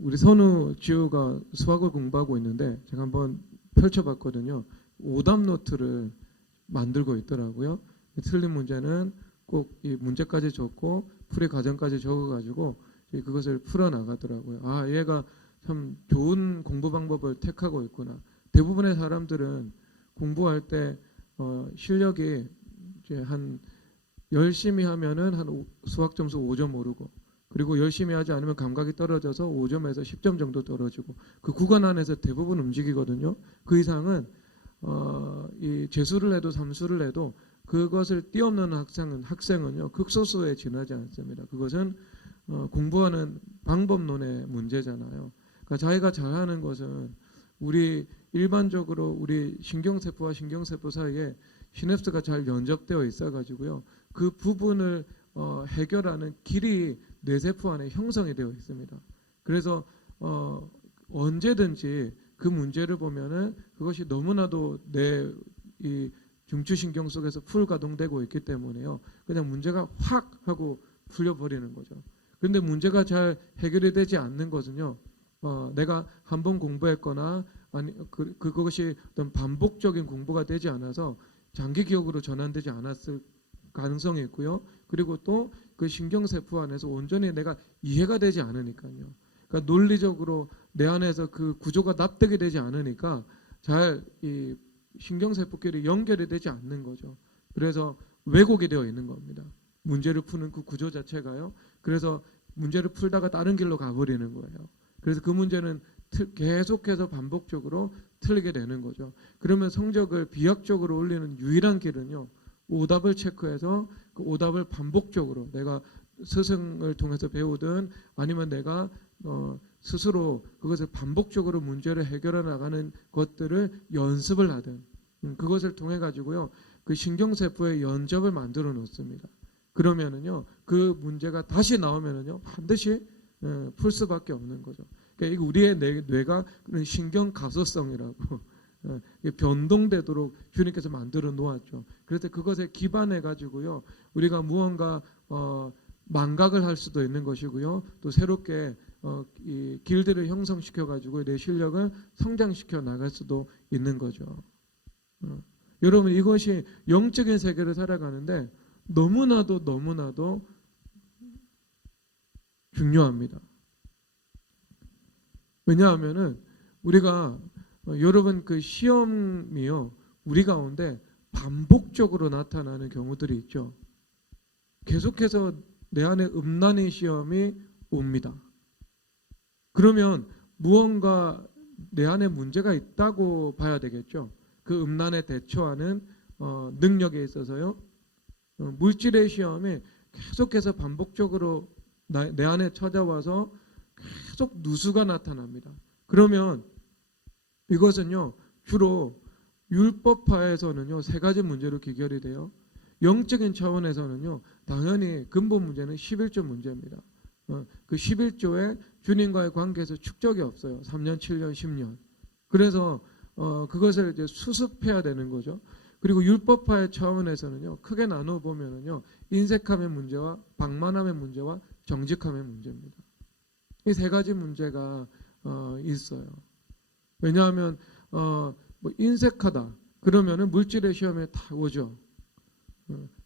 우리 선우 지우가 수학을 공부하고 있는데 제가 한번 펼쳐봤거든요. 오답 노트를 만들고 있더라고요. 틀린 문제는 꼭 이 문제까지 적고 풀이 과정까지 적어가지고 그것을 풀어 나가더라고요. 아, 얘가 참 좋은 공부 방법을 택하고 있구나. 대부분의 사람들은 공부할 때 실력이 이제 한 열심히 하면은 한 수학 점수 5점 오르고, 그리고 열심히 하지 않으면 감각이 떨어져서 5점에서 10점 정도 떨어지고, 그 구간 안에서 대부분 움직이거든요. 그 이상은 이 재수를 해도 삼수를 해도 그것을 뛰어넘는 학생은요 극소수에 지나지 않습니다. 그것은 공부하는 방법론의 문제잖아요. 그러니까 자기가 잘하는 것은 우리 일반적으로 우리 신경세포와 신경세포 사이에 시냅스가 잘 연접되어 있어가지고요. 그 부분을 해결하는 길이 뇌세포 안에 형성이 되어 있습니다. 그래서 언제든지 그 문제를 보면은 그것이 너무나도 내 이 중추신경 속에서 풀 가동되고 있기 때문에요. 그냥 문제가 확 하고 풀려버리는 거죠. 그런데 문제가 잘 해결이 되지 않는 것은요. 내가 한 번 공부했거나 아니 그것이 어떤 반복적인 공부가 되지 않아서 장기 기억으로 전환되지 않았을 가능성이 있고요. 그리고 또 그 신경세포 안에서 온전히 내가 이해가 되지 않으니까요. 그러니까 논리적으로 내 안에서 그 구조가 납득이 되지 않으니까 잘 이 신경세포끼리 연결이 되지 않는 거죠. 그래서 왜곡이 되어 있는 겁니다. 문제를 푸는 그 구조 자체가요. 그래서 문제를 풀다가 다른 길로 가버리는 거예요. 그래서 그 문제는 계속해서 반복적으로 틀리게 되는 거죠. 그러면 성적을 비약적으로 올리는 유일한 길은요. 오답을 체크해서 그 오답을 반복적으로 내가 스승을 통해서 배우든 아니면 내가 스스로 그것을 반복적으로 문제를 해결해 나가는 것들을 연습을 하든 그것을 통해 가지고요. 그 신경세포의 연접을 만들어 놓습니다. 그러면은요. 그 문제가 다시 나오면은요. 반드시 풀 수밖에 없는 거죠. 그러니까 우리의 뇌가 신경 가소성이라고 변동되도록 주님께서 만들어 놓았죠. 그래서 그것에 기반해 가지고요. 우리가 무언가 망각을 할 수도 있는 것이고요. 또 새롭게 이 길들을 형성시켜 가지고 내 실력을 성장시켜 나갈 수도 있는 거죠. 여러분 이것이 영적인 세계를 살아가는데 너무나도 중요합니다. 왜냐하면은 우리가 여러분 그 시험이요 우리 가운데 반복적으로 나타나는 경우들이 있죠. 계속해서 내 안에 음란의 시험이 옵니다. 그러면 무언가 내 안에 문제가 있다고 봐야 되겠죠. 그 음란에 대처하는 능력에 있어서요. 물질의 시험이 계속해서 반복적으로 내 안에 찾아와서 계속 누수가 나타납니다. 그러면 이것은요 주로 율법파에서는요 세 가지 문제로 귀결이 돼요. 영적인 차원에서는요 당연히 근본 문제는 11조 문제입니다. 그 11조에 주님과의 관계에서 축적이 없어요. 3년, 7년, 10년. 그래서 그것을 이제 수습해야 되는 거죠. 그리고 율법파의 차원에서는요 크게 나누어 보면은요 인색함의 문제와 방만함의 문제와 정직함의 문제입니다. 이 세 가지 문제가 있어요. 왜냐하면 뭐 인색하다 그러면은 물질의 시험에 다 오죠.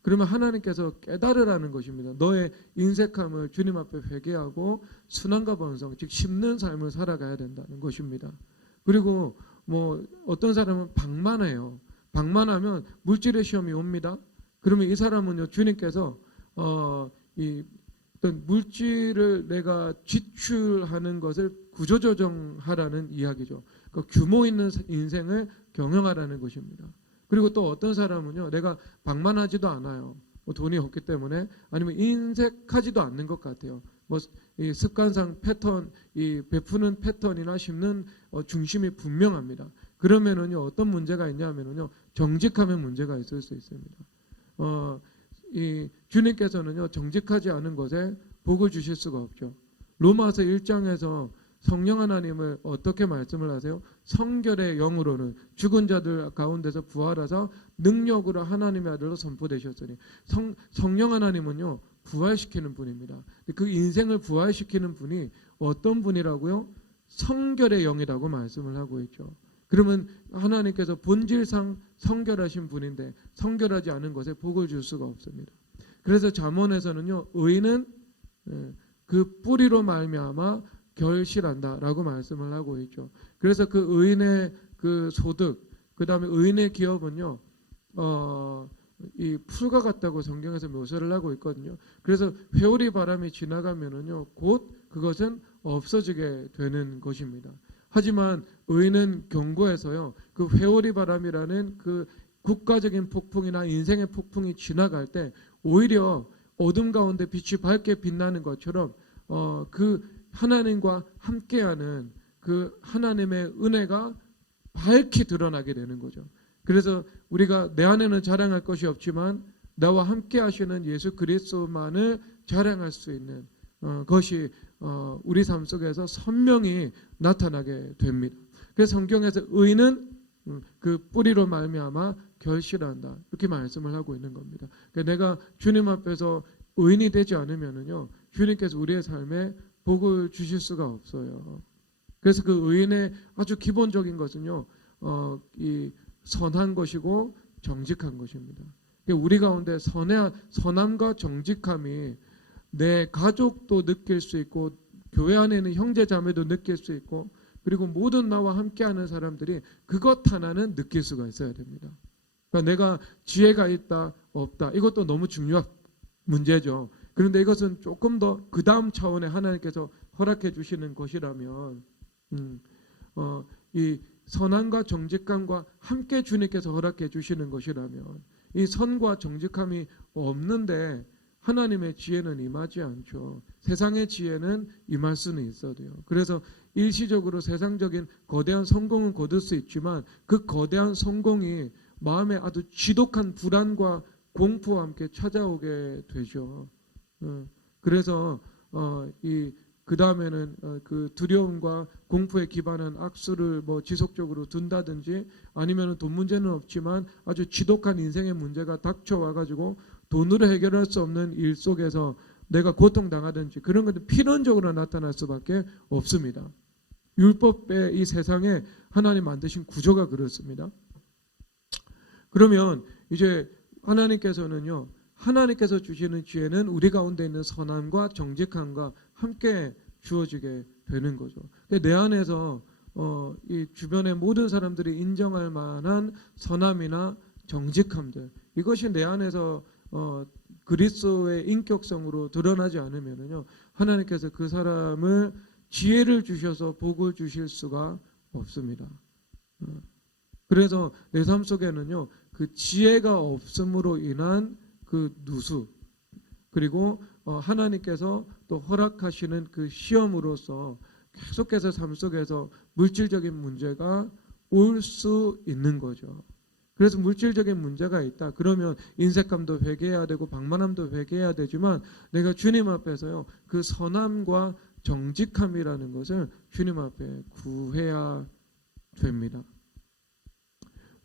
그러면 하나님께서 깨달으라는 것입니다. 너의 인색함을 주님 앞에 회개하고 순환과 번성, 즉 심는 삶을 살아가야 된다는 것입니다. 그리고 뭐 어떤 사람은 방만해요. 방만하면 물질의 시험이 옵니다. 그러면 이 사람은요 주님께서 이 어떤 물질을 내가 지출하는 것을 구조조정하라는 이야기죠. 그 규모 있는 인생을 경영하라는 것입니다. 그리고 또 어떤 사람은요 내가 방만하지도 않아요. 뭐 돈이 없기 때문에 아니면 인색하지도 않는 것 같아요. 뭐 이 습관상 패턴, 이 베푸는 패턴이나 심는 중심이 분명합니다. 그러면은요 어떤 문제가 있냐면은요 정직함의 문제가 있을 수 있습니다. 이 주님께서는요 정직하지 않은 것에 복을 주실 수가 없죠. 로마서 1장에서 성령 하나님을 어떻게 말씀을 하세요? 성결의 영으로는 죽은 자들 가운데서 부활하사 능력으로 하나님의 아들로 선포되셨으니 성령 하나님은요 부활시키는 분입니다. 그 인생을 부활시키는 분이 어떤 분이라고요? 성결의 영이라고 말씀을 하고 있죠. 그러면 하나님께서 본질상 성결하신 분인데 성결하지 않은 것에 복을 줄 수가 없습니다. 그래서 잠언에서는요, 의인은 그 뿌리로 말미암아 결실한다라고 말씀을 하고 있죠. 그래서 그 의인의 그 소득, 그 다음에 의인의 기업은요, 이 풀과 같다고 성경에서 묘사를 하고 있거든요. 그래서 회오리 바람이 지나가면은요, 곧 그것은 없어지게 되는 것입니다. 하지만 의인은 경고해서요, 그 회오리 바람이라는 그 국가적인 폭풍이나 인생의 폭풍이 지나갈 때 오히려 어둠 가운데 빛이 밝게 빛나는 것처럼 그 하나님과 함께하는 그 하나님의 은혜가 밝히 드러나게 되는 거죠. 그래서 우리가 내 안에는 자랑할 것이 없지만 나와 함께 하시는 예수 그리스도만을 자랑할 수 있는 것이 우리 삶 속에서 선명히 나타나게 됩니다. 그래서 성경에서 의인은 그 뿌리로 말미암아 결실한다 이렇게 말씀을 하고 있는 겁니다. 그러니까 내가 주님 앞에서 의인이 되지 않으면은요, 주님께서 우리의 삶에 복을 주실 수가 없어요. 그래서 그 의인의 아주 기본적인 것은요, 이 선한 것이고 정직한 것입니다. 우리 가운데 선함과 정직함이 내 가족도 느낄 수 있고 교회 안에 있는 형제 자매도 느낄 수 있고 그리고 모든 나와 함께하는 사람들이 그것 하나는 느낄 수가 있어야 됩니다. 그러니까 내가 지혜가 있다 없다 이것도 너무 중요한 문제죠. 그런데 이것은 조금 더 그 다음 차원에 하나님께서 허락해 주시는 것이라면 이 선함과 정직함과 함께 주님께서 허락해 주시는 것이라면 이 선과 정직함이 없는데 하나님의 지혜는 임하지 않죠. 세상의 지혜는 임할 수는 있어도요. 그래서 일시적으로 세상적인 거대한 성공은 거둘 수 있지만 그 거대한 성공이 마음에 아주 지독한 불안과 공포와 함께 찾아오게 되죠. 그래서 그 다음에는 그 두려움과 공포에 기반한 악수를 뭐 지속적으로 둔다든지 아니면 돈 문제는 없지만 아주 지독한 인생의 문제가 닥쳐와가지고 돈으로 해결할 수 없는 일 속에서 내가 고통당하든지 그런 것도 필연적으로 나타날 수밖에 없습니다. 율법의 이 세상에 하나님 만드신 구조가 그렇습니다. 그러면 이제 하나님께서는요, 하나님께서 주시는 지혜는 우리 가운데 있는 선함과 정직함과 함께 주어지게 되는 거죠. 내 안에서 이 주변의 모든 사람들이 인정할 만한 선함이나 정직함들 이것이 내 안에서 그리스도의 인격성으로 드러나지 않으면요 하나님께서 그 사람을 지혜를 주셔서 복을 주실 수가 없습니다. 그래서 내 삶 속에는요 그 지혜가 없음으로 인한 그 누수 그리고 하나님께서 또 허락하시는 그 시험으로서 계속해서 삶 속에서 물질적인 문제가 올 수 있는 거죠. 그래서 물질적인 문제가 있다. 그러면 인색감도 회개해야 되고 방만함도 회개해야 되지만 내가 주님 앞에서요 그 선함과 정직함이라는 것을 주님 앞에 구해야 됩니다.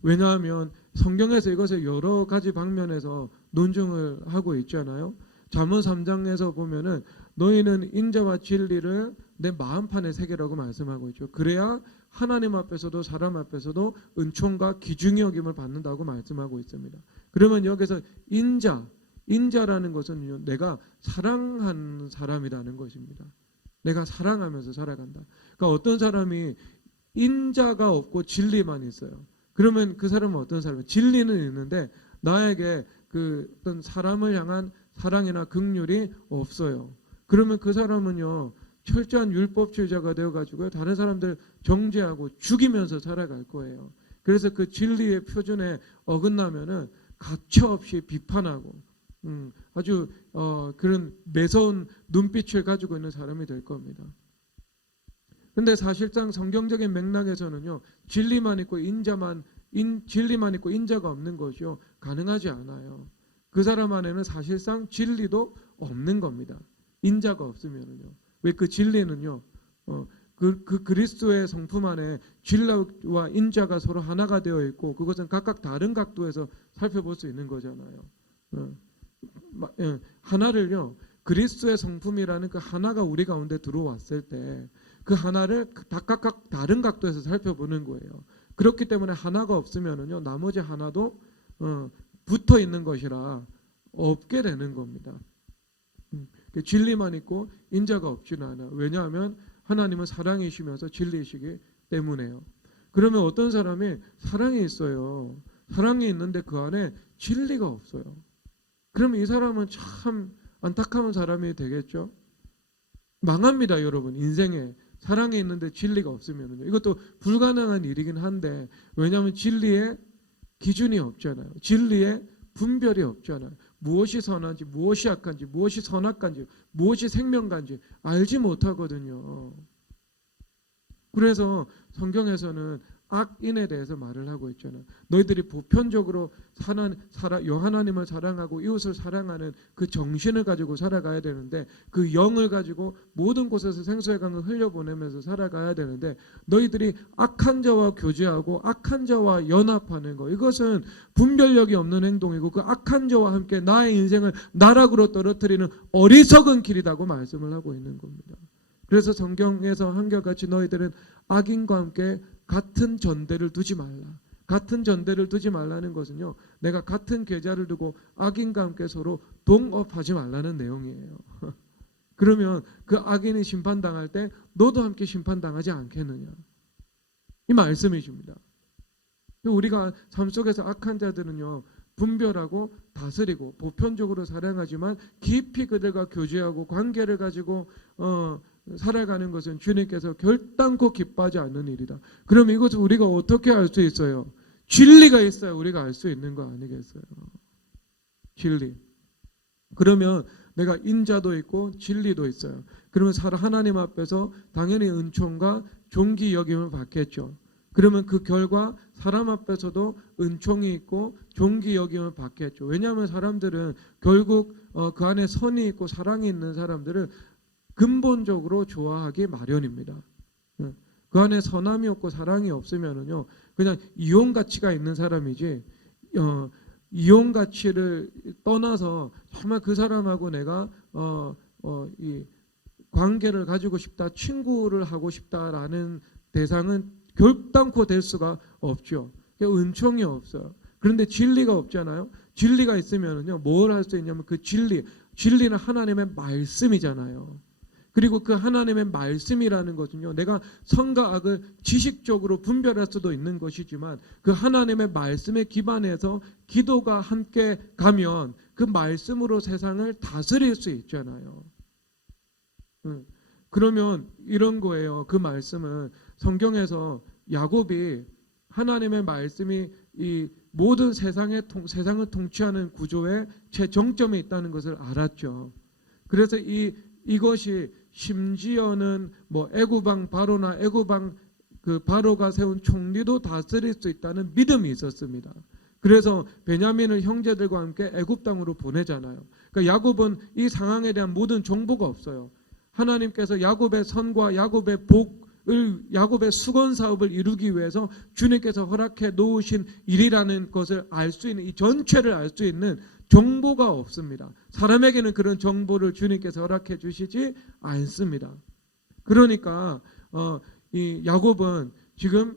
왜냐하면 성경에서 이것을 여러 가지 방면에서 논증을 하고 있잖아요. 잠언 3장에서 보면은 너희는 인자와 진리를 내 마음판에 새기라고 말씀하고 있죠. 그래야 하나님 앞에서도 사람 앞에서도 은총과 귀중히 여김을 받는다고 말씀하고 있습니다. 그러면 여기서 인자라는 것은 내가 사랑한 사람이라는 것입니다. 내가 사랑하면서 살아간다. 그러니까 어떤 사람이 인자가 없고 진리만 있어요. 그러면 그 사람은 어떤 사람이에요? 진리는 있는데 나에게 그 어떤 사람을 향한 사랑이나 긍휼이 없어요. 그러면 그 사람은요 철저한 율법주의자가 되어가지고 다른 사람들 정죄하고 죽이면서 살아갈 거예요. 그래서 그 진리의 표준에 어긋나면은 가차없이 비판하고 아주 그런 매서운 눈빛을 가지고 있는 사람이 될 겁니다. 근데 사실상 성경적인 맥락에서는요 진리만 있고 진리만 있고 인자가 없는 것이요 가능하지 않아요. 그 사람 안에는 사실상 진리도 없는 겁니다. 인자가 없으면은요. 왜 그 진리는요 그 그리스도의 성품 안에 진리와 인자가 서로 하나가 되어 있고 그것은 각각 다른 각도에서 살펴볼 수 있는 거잖아요. 하나를요, 그리스도의 성품이라는 그 하나가 우리 가운데 들어왔을 때 그 하나를 각각 다른 각도에서 살펴보는 거예요. 그렇기 때문에 하나가 없으면은요, 나머지 하나도 붙어 있는 것이라 없게 되는 겁니다. 진리만 있고 인자가 없지는 않아요. 왜냐하면 하나님은 사랑이시면서 진리이시기 때문에요. 그러면 어떤 사람이 사랑이 있어요. 사랑이 있는데 그 안에 진리가 없어요. 그러면 이 사람은 참 안타까운 사람이 되겠죠. 망합니다, 여러분. 인생에 사랑이 있는데 진리가 없으면요. 이것도 불가능한 일이긴 한데, 왜냐하면 진리에 기준이 없잖아요. 진리에 분별이 없잖아요. 무엇이 선한지, 무엇이 악한지, 무엇이 선악간지, 무엇이 생명간지 알지 못하거든요. 그래서 성경에서는 악인에 대해서 말을 하고 있잖아요. 너희들이 보편적으로 하나님을 사랑하고 이웃을 사랑하는 그 정신을 가지고 살아가야 되는데, 그 영을 가지고 모든 곳에서 생수의 강을 흘려보내면서 살아가야 되는데, 너희들이 악한 자와 교제하고 악한 자와 연합하는 거, 이것은 분별력이 없는 행동이고 그 악한 자와 함께 나의 인생을 나락으로 떨어뜨리는 어리석은 길이라고 말씀을 하고 있는 겁니다. 그래서 성경에서 한결같이 너희들은 악인과 함께 같은 전대를 두지 말라. 같은 전대를 두지 말라는 것은요, 내가 같은 계좌를 두고 악인과 함께 서로 동업하지 말라는 내용이에요. 그러면 그 악인이 심판당할 때 너도 함께 심판당하지 않겠느냐, 이 말씀이십니다. 우리가 삶 속에서 악한 자들은요, 분별하고 다스리고 보편적으로 사랑하지만 깊이 그들과 교제하고 관계를 가지고 살아가는 것은 주님께서 결단코 기뻐하지 않는 일이다. 그럼 이것을 우리가 어떻게 알 수 있어요? 진리가 있어야 우리가 알 수 있는 거 아니겠어요? 진리. 그러면 내가 인자도 있고 진리도 있어요. 그러면 하나님 앞에서 당연히 은총과 존귀 여김을 받겠죠. 그러면 그 결과 사람 앞에서도 은총이 있고 존귀 여김을 받겠죠. 왜냐하면 사람들은 결국 그 안에 선이 있고 사랑이 있는 사람들을 근본적으로 좋아하기 마련입니다. 그 안에 선함이 없고 사랑이 없으면은요, 그냥 이용 가치가 있는 사람이지, 이용 가치를 떠나서 정말 그 사람하고 내가 이 관계를 가지고 싶다, 친구를 하고 싶다라는 대상은 결단코 될 수가 없죠. 은총이 없어요. 그런데 진리가 없잖아요. 진리가 있으면은요, 뭘 할 수 있냐면 그 진리는 하나님의 말씀이잖아요. 그리고 그 하나님의 말씀이라는 것은요, 내가 선과 악을 지식적으로 분별할 수도 있는 것이지만 그 하나님의 말씀에 기반해서 기도가 함께 가면 그 말씀으로 세상을 다스릴 수 있잖아요. 그러면 이런 거예요. 그 말씀은 성경에서 야곱이 하나님의 말씀이 이 모든 세상을 통치하는 구조의 최정점에 있다는 것을 알았죠. 그래서 이것이 심지어는 뭐 애굽왕 바로나 애굽왕 그 바로가 세운 총리도 다스릴 수 있다는 믿음이 있었습니다. 그래서 베냐민을 형제들과 함께 애굽 땅으로 보내잖아요. 그러니까 야곱은 이 상황에 대한 모든 정보가 없어요. 하나님께서 야곱의 선과 야곱의 복을, 야곱의 수건 사업을 이루기 위해서 주님께서 허락해 놓으신 일이라는 것을 알 수 있는, 이 전체를 알 수 있는 정보가 없습니다. 사람에게는 그런 정보를 주님께서 허락해 주시지 않습니다. 그러니까 이 야곱은 지금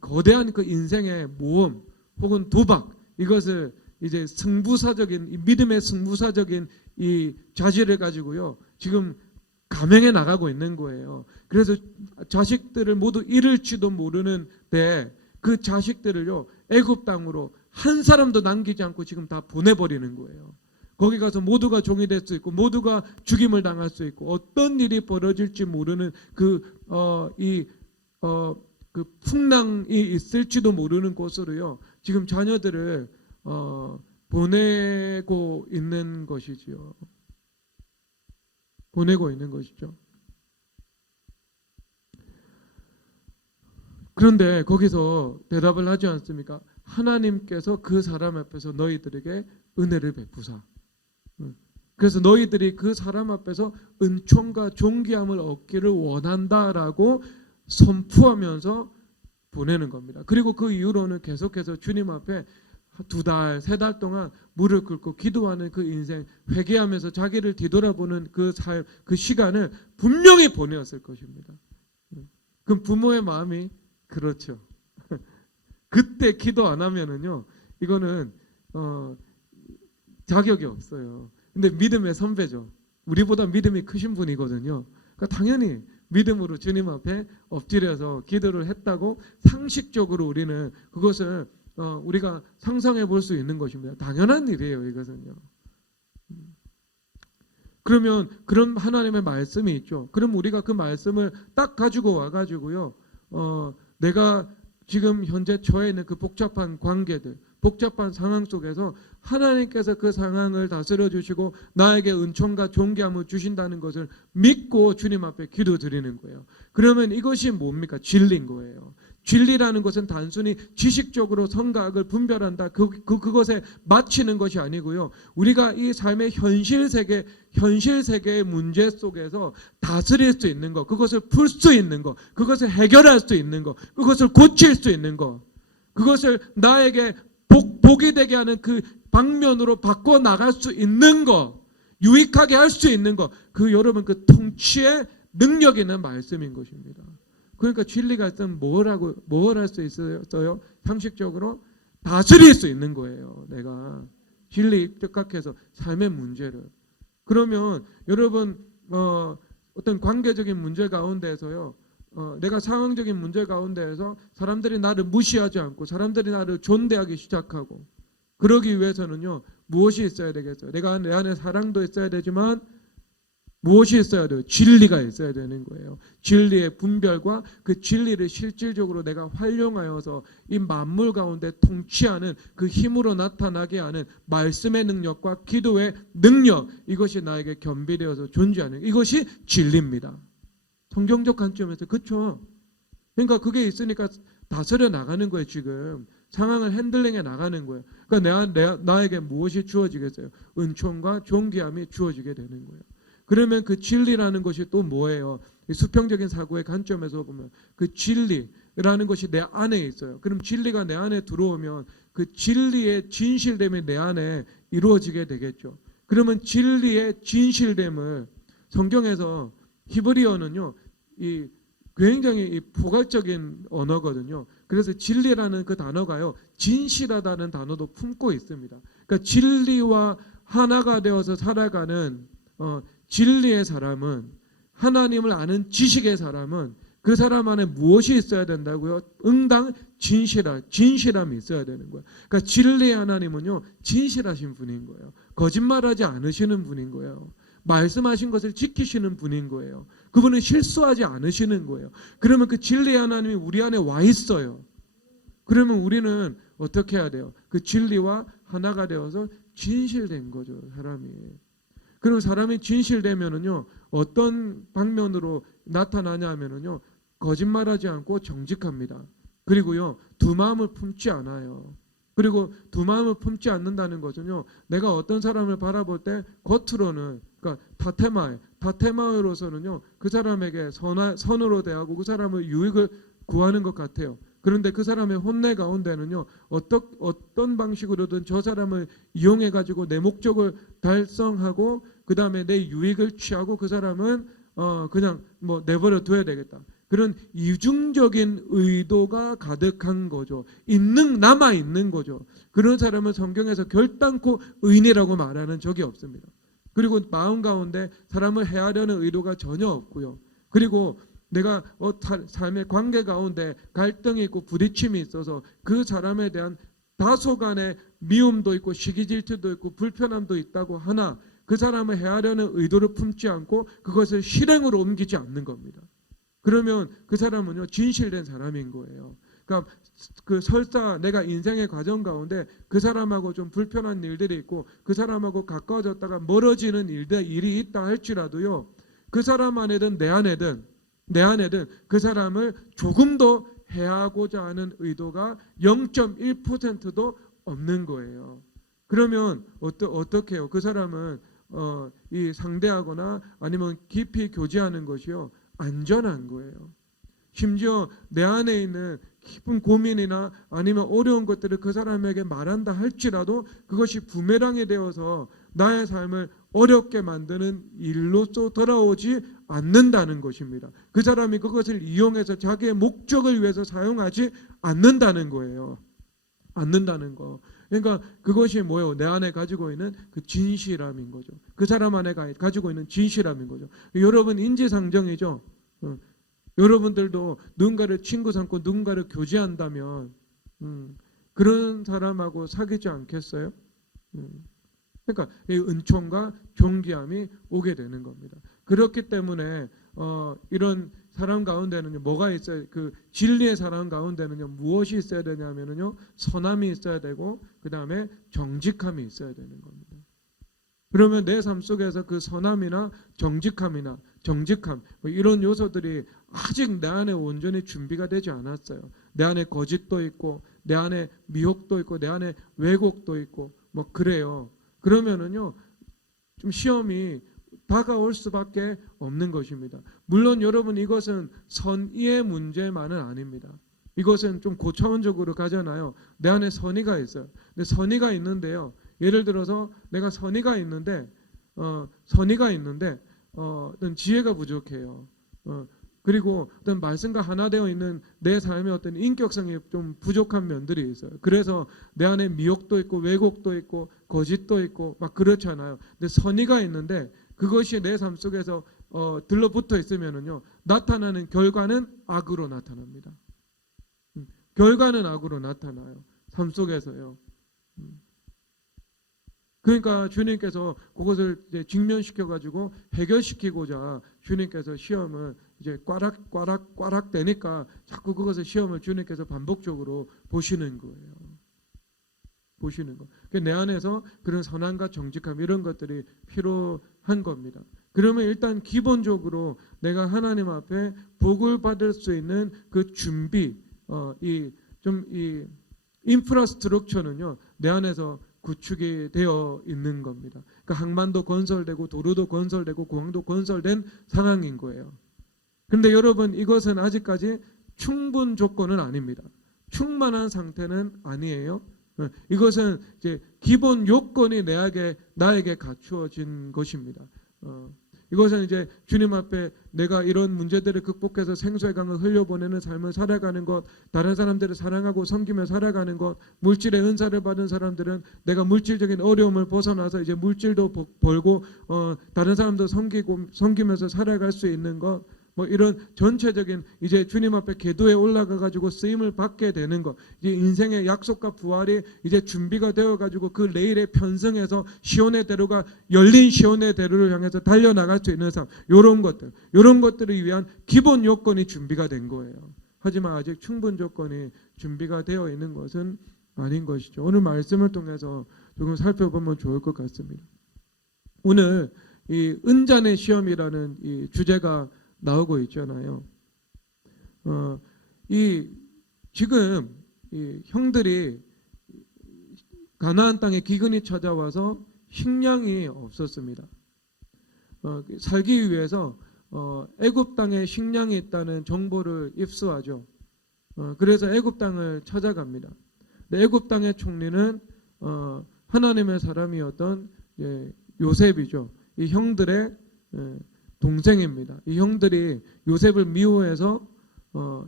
거대한 그 인생의 모험 혹은 도박, 이것을 이제 승부사적인, 믿음의 승부사적인 이 자질을 가지고요, 지금 감행해 나가고 있는 거예요. 그래서 자식들을 모두 잃을지도 모르는데 그 자식들을요, 애굽 땅으로 한 사람도 남기지 않고 지금 다 보내버리는 거예요. 거기 가서 모두가 종이 될 수 있고 모두가 죽임을 당할 수 있고 어떤 일이 벌어질지 모르는 그 풍랑이 있을지도 모르는 곳으로요, 지금 자녀들을 보내고 있는 것이지요. 보내고 있는 것이죠. 그런데 거기서 대답을 하지 않습니까? 하나님께서 그 사람 앞에서 너희들에게 은혜를 베푸사. 그래서 너희들이 그 사람 앞에서 은총과 존귀함을 얻기를 원한다라고 선포하면서 보내는 겁니다. 그리고 그 이후로는 계속해서 주님 앞에 2달, 3달 동안 무릎 꿇고 기도하는 그 인생, 회개하면서 자기를 뒤돌아보는 그 삶, 그 시간을 분명히 보내었을 것입니다. 그럼 부모의 마음이 그렇죠. 그때 기도 안 하면은요, 이거는 자격이 없어요. 근데 믿음의 선배죠. 우리보다 믿음이 크신 분이거든요. 그러니까 당연히 믿음으로 주님 앞에 엎드려서 기도를 했다고 상식적으로 우리는 그것을 우리가 상상해 볼 수 있는 것입니다. 당연한 일이에요, 이것은요. 그러면 그런 하나님의 말씀이 있죠. 그럼 우리가 그 말씀을 딱 가지고 와가지고요, 내가 지금 현재 처해 있는 그 복잡한 관계들, 복잡한 상황 속에서 하나님께서 그 상황을 다스려 주시고 나에게 은총과 존귀함을 주신다는 것을 믿고 주님 앞에 기도드리는 거예요. 그러면 이것이 뭡니까? 진리인 거예요. 진리라는 것은 단순히 지식적으로 선과 악을 분별한다, 그것에 맞추는 것이 아니고요. 우리가 이 삶의 현실 세계의 문제 속에서 다스릴 수 있는 것, 그것을 풀 수 있는 것, 그것을 해결할 수 있는 것, 그것을 고칠 수 있는 것, 그것을 나에게 복이 되게 하는 그 방면으로 바꿔 나갈 수 있는 것, 유익하게 할 수 있는 것, 여러분 그 통치의 능력 있는 말씀인 것입니다. 그러니까 진리가 있으면 뭘 할 수 있어요? 상식적으로 다스릴 수 있는 거예요. 내가 진리에 입각해서 삶의 문제를. 그러면 여러분 어떤 관계적인 문제 가운데에서요, 내가 상황적인 문제 가운데에서 사람들이 나를 무시하지 않고 사람들이 나를 존대하기 시작하고, 그러기 위해서는요, 무엇이 있어야 되겠어요? 내 안에 사랑도 있어야 되지만 무엇이 있어야 돼요? 진리가 있어야 되는 거예요. 진리의 분별과 그 진리를 실질적으로 내가 활용하여서 이 만물 가운데 통치하는 그 힘으로 나타나게 하는 말씀의 능력과 기도의 능력, 이것이 나에게 겸비되어서 존재하는, 이것이 진리입니다. 성경적 관점에서. 그렇죠? 그러니까 그게 있으니까 다스려 나가는 거예요. 지금 상황을 핸들링해 나가는 거예요. 그러니까 나에게 무엇이 주어지겠어요? 은총과 존귀함이 주어지게 되는 거예요. 그러면 그 진리라는 것이 또 뭐예요? 수평적인 사고의 관점에서 보면 그 진리라는 것이 내 안에 있어요. 그럼 진리가 내 안에 들어오면 그 진리의 진실됨이 내 안에 이루어지게 되겠죠. 그러면 진리의 진실됨을 성경에서, 히브리어는요, 이 굉장히 포괄적인 언어거든요. 그래서 진리라는 그 단어가요, 진실하다는 단어도 품고 있습니다. 그러니까 진리와 하나가 되어서 살아가는 진리의 사람은, 하나님을 아는 지식의 사람은 그 사람 안에 무엇이 있어야 된다고요? 응당 진실함이 있어야 되는 거예요. 그러니까 진리의 하나님은요, 진실하신 분인 거예요. 거짓말하지 않으시는 분인 거예요. 말씀하신 것을 지키시는 분인 거예요. 그분은 실수하지 않으시는 거예요. 그러면 그 진리의 하나님이 우리 안에 와 있어요. 그러면 우리는 어떻게 해야 돼요? 그 진리와 하나가 되어서 진실된 거죠, 사람이. 그리고 사람이 진실되면은요, 어떤 방면으로 나타나냐 하면은요, 거짓말하지 않고 정직합니다. 그리고요, 두 마음을 품지 않아요. 그리고 두 마음을 품지 않는다는 것은요, 내가 어떤 사람을 바라볼 때 겉으로는, 그러니까 다테마로서는요, 그 사람에게 선으로 대하고 그 사람을 유익을 구하는 것 같아요. 그런데 그 사람의 혼내 가운데는요, 어떤 방식으로든 저 사람을 이용해 가지고 내 목적을 달성하고 그 다음에 내 유익을 취하고 그 사람은 그냥 뭐 내버려 둬야 되겠다. 그런 이중적인 의도가 가득한 거죠. 남아 있는 거죠. 그런 사람은 성경에서 결단코 의인이라고 말하는 적이 없습니다. 그리고 마음 가운데 사람을 해하려는 의도가 전혀 없고요. 그리고 내가 삶의 관계 가운데 갈등이 있고 부딪힘이 있어서 그 사람에 대한 다소간의 미움도 있고 시기질투도 있고 불편함도 있다고 하나 그 사람을 해하려는 의도를 품지 않고 그것을 실행으로 옮기지 않는 겁니다. 그러면 그 사람은요, 진실된 사람인 거예요. 그러니까 그 설사 내가 인생의 과정 가운데 그 사람하고 좀 불편한 일들이 있고 그 사람하고 가까워졌다가 멀어지는 일이 있다 할지라도요, 그 사람 안에든 내 안에든 그 사람을 조금도 해하고자 하는 의도가 0.1%도 없는 거예요. 그러면 어떻게 해요? 그 사람은 이 상대하거나 아니면 깊이 교제하는 것이요, 안전한 거예요. 심지어 내 안에 있는 깊은 고민이나 아니면 어려운 것들을 그 사람에게 말한다 할지라도 그것이 부메랑이 되어서 나의 삶을 어렵게 만드는 일로서 돌아오지 않는다는 것입니다. 그 사람이 그것을 이용해서 자기의 목적을 위해서 사용하지 않는다는 거예요. 않는다는 거. 그러니까 그것이 뭐예요? 내 안에 가지고 있는 그 진실함인 거죠. 그 사람 안에 가지고 있는 진실함인 거죠. 여러분 인지상정이죠. 여러분들도 누군가를 친구 삼고 누군가를 교제한다면 그런 사람하고 사귀지 않겠어요? 그러니까 이 은총과 존귀함이 오게 되는 겁니다. 그렇기 때문에 이런 사람 가운데는요, 뭐가 있어요? 그 진리의 사람 가운데는요, 무엇이 있어야 되냐면요, 선함이 있어야 되고, 그 다음에 정직함이 있어야 되는 겁니다. 그러면 내 삶 속에서 그 선함이나 정직함이나 정직함 이런 요소들이 아직 내 안에 온전히 준비가 되지 않았어요. 내 안에 거짓도 있고, 내 안에 미혹도 있고, 내 안에 왜곡도 있고, 뭐 그래요. 그러면은요, 좀 시험이 다가올 수밖에 없는 것입니다. 물론 여러분 이것은 선의의 문제만은 아닙니다. 이것은 좀 고차원적으로 가잖아요. 내 안에 선의가 있어요. 근데 선의가 있는데요. 예를 들어서 내가 선의가 있는데 어떤 지혜가 부족해요. 그리고 어떤 말씀과 하나 되어 있는 내 삶의 어떤 인격성이 좀 부족한 면들이 있어요. 그래서 내 안에 미혹도 있고 왜곡도 있고 거짓도 있고 막 그렇잖아요. 근데 선의가 있는데 그것이 내 삶 속에서 들러붙어 있으면은요, 나타나는 결과는 악으로 나타납니다. 결과는 악으로 나타나요. 삶 속에서요. 그러니까 주님께서 그것을 이제 직면시켜 가지고 해결시키고자 주님께서 시험을 이제 꽈락 되니까 자꾸 그것을 시험을 주님께서 반복적으로 보시는 거예요. 보시는 거. 내 안에서 그런 선함과 정직함 이런 것들이 필요한 겁니다. 그러면 일단 기본적으로 내가 하나님 앞에 복을 받을 수 있는 그 준비, 이 인프라스트럭처는요, 내 안에서 구축이 되어 있는 겁니다. 그러니까 항만도 건설되고 도로도 건설되고 공항도 건설된 상황인 거예요. 그런데 여러분 이것은 아직까지 충분 조건은 아닙니다. 충만한 상태는 아니에요. 이것은 이제 기본 요건이 나에게 갖추어진 것입니다. 이것은 이제 주님 앞에 내가 이런 문제들을 극복해서 생수의 강을 흘려보내는 삶을 살아가는 것, 다른 사람들을 사랑하고 섬기며 살아가는 것, 물질의 은사를 받은 사람들은 내가 물질적인 어려움을 벗어나서 이제 물질도 벌고 다른 사람도 섬기면서 살아갈 수 있는 것, 뭐 이런 전체적인 이제 주님 앞에 계도에 올라가 가지고 쓰임을 받게 되는 것, 이제 인생의 약속과 부활이 이제 준비가 되어 가지고 그 레일에 편승해서 시온의 대로가 열린 시온의 대로를 향해서 달려나갈 수 있는 삶, 이런 것들을 위한 기본 요건이 준비가 된 거예요. 하지만 아직 충분 조건이 준비가 되어 있는 것은 아닌 것이죠. 오늘 말씀을 통해서 조금 살펴보면 좋을 것 같습니다. 오늘 이 은잔의 시험이라는 이 주제가 나오고 있잖아요. 지금 이 형들이 가나안 땅에 기근이 찾아와서 식량이 없었습니다. 살기 위해서 애굽 땅에 식량이 있다는 정보를 입수하죠. 그래서 애굽 땅을 찾아갑니다. 애굽 땅의 총리는 하나님의 사람이었던 요셉이죠. 이 형들의 동생입니다. 이 형들이 요셉을 미워해서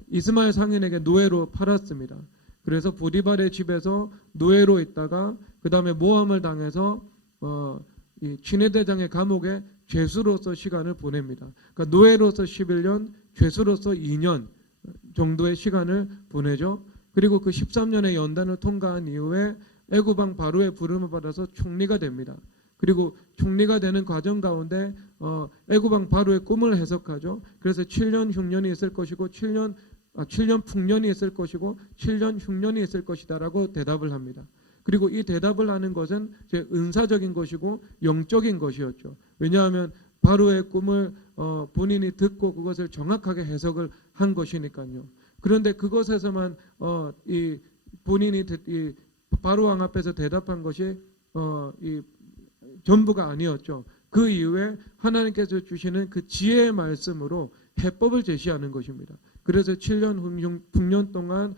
이스마엘 상인에게 노예로 팔았습니다. 그래서 보디발의 집에서 노예로 있다가 그 다음에 모함을 당해서 이 친위대장의 감옥에 죄수로서 시간을 보냅니다. 그러니까 노예로서 11년, 죄수로서 2년 정도의 시간을 보내죠. 그리고 그 13년의 연단을 통과한 이후에 애굽 왕 바로의 부름을 받아서 총리가 됩니다. 그리고 총리가 되는 과정 가운데 애굽 왕 바로의 꿈을 해석하죠. 그래서 7년 흉년이 있을 것이고 7년 풍년이 있을 것이고 7년 흉년이 있을 것이다라고 대답을 합니다. 그리고 이 대답을 하는 것은 이제 은사적인 것이고 영적인 것이었죠. 왜냐하면 바로의 꿈을 본인이 듣고 그것을 정확하게 해석을 한 것이니까요. 그런데 그것에서만 이 본인이 이 바로 왕 앞에서 대답한 것이 이 전부가 아니었죠. 그 이후에 하나님께서 주시는 그 지혜의 말씀으로 해법을 제시하는 것입니다. 그래서 7년 흉년 동안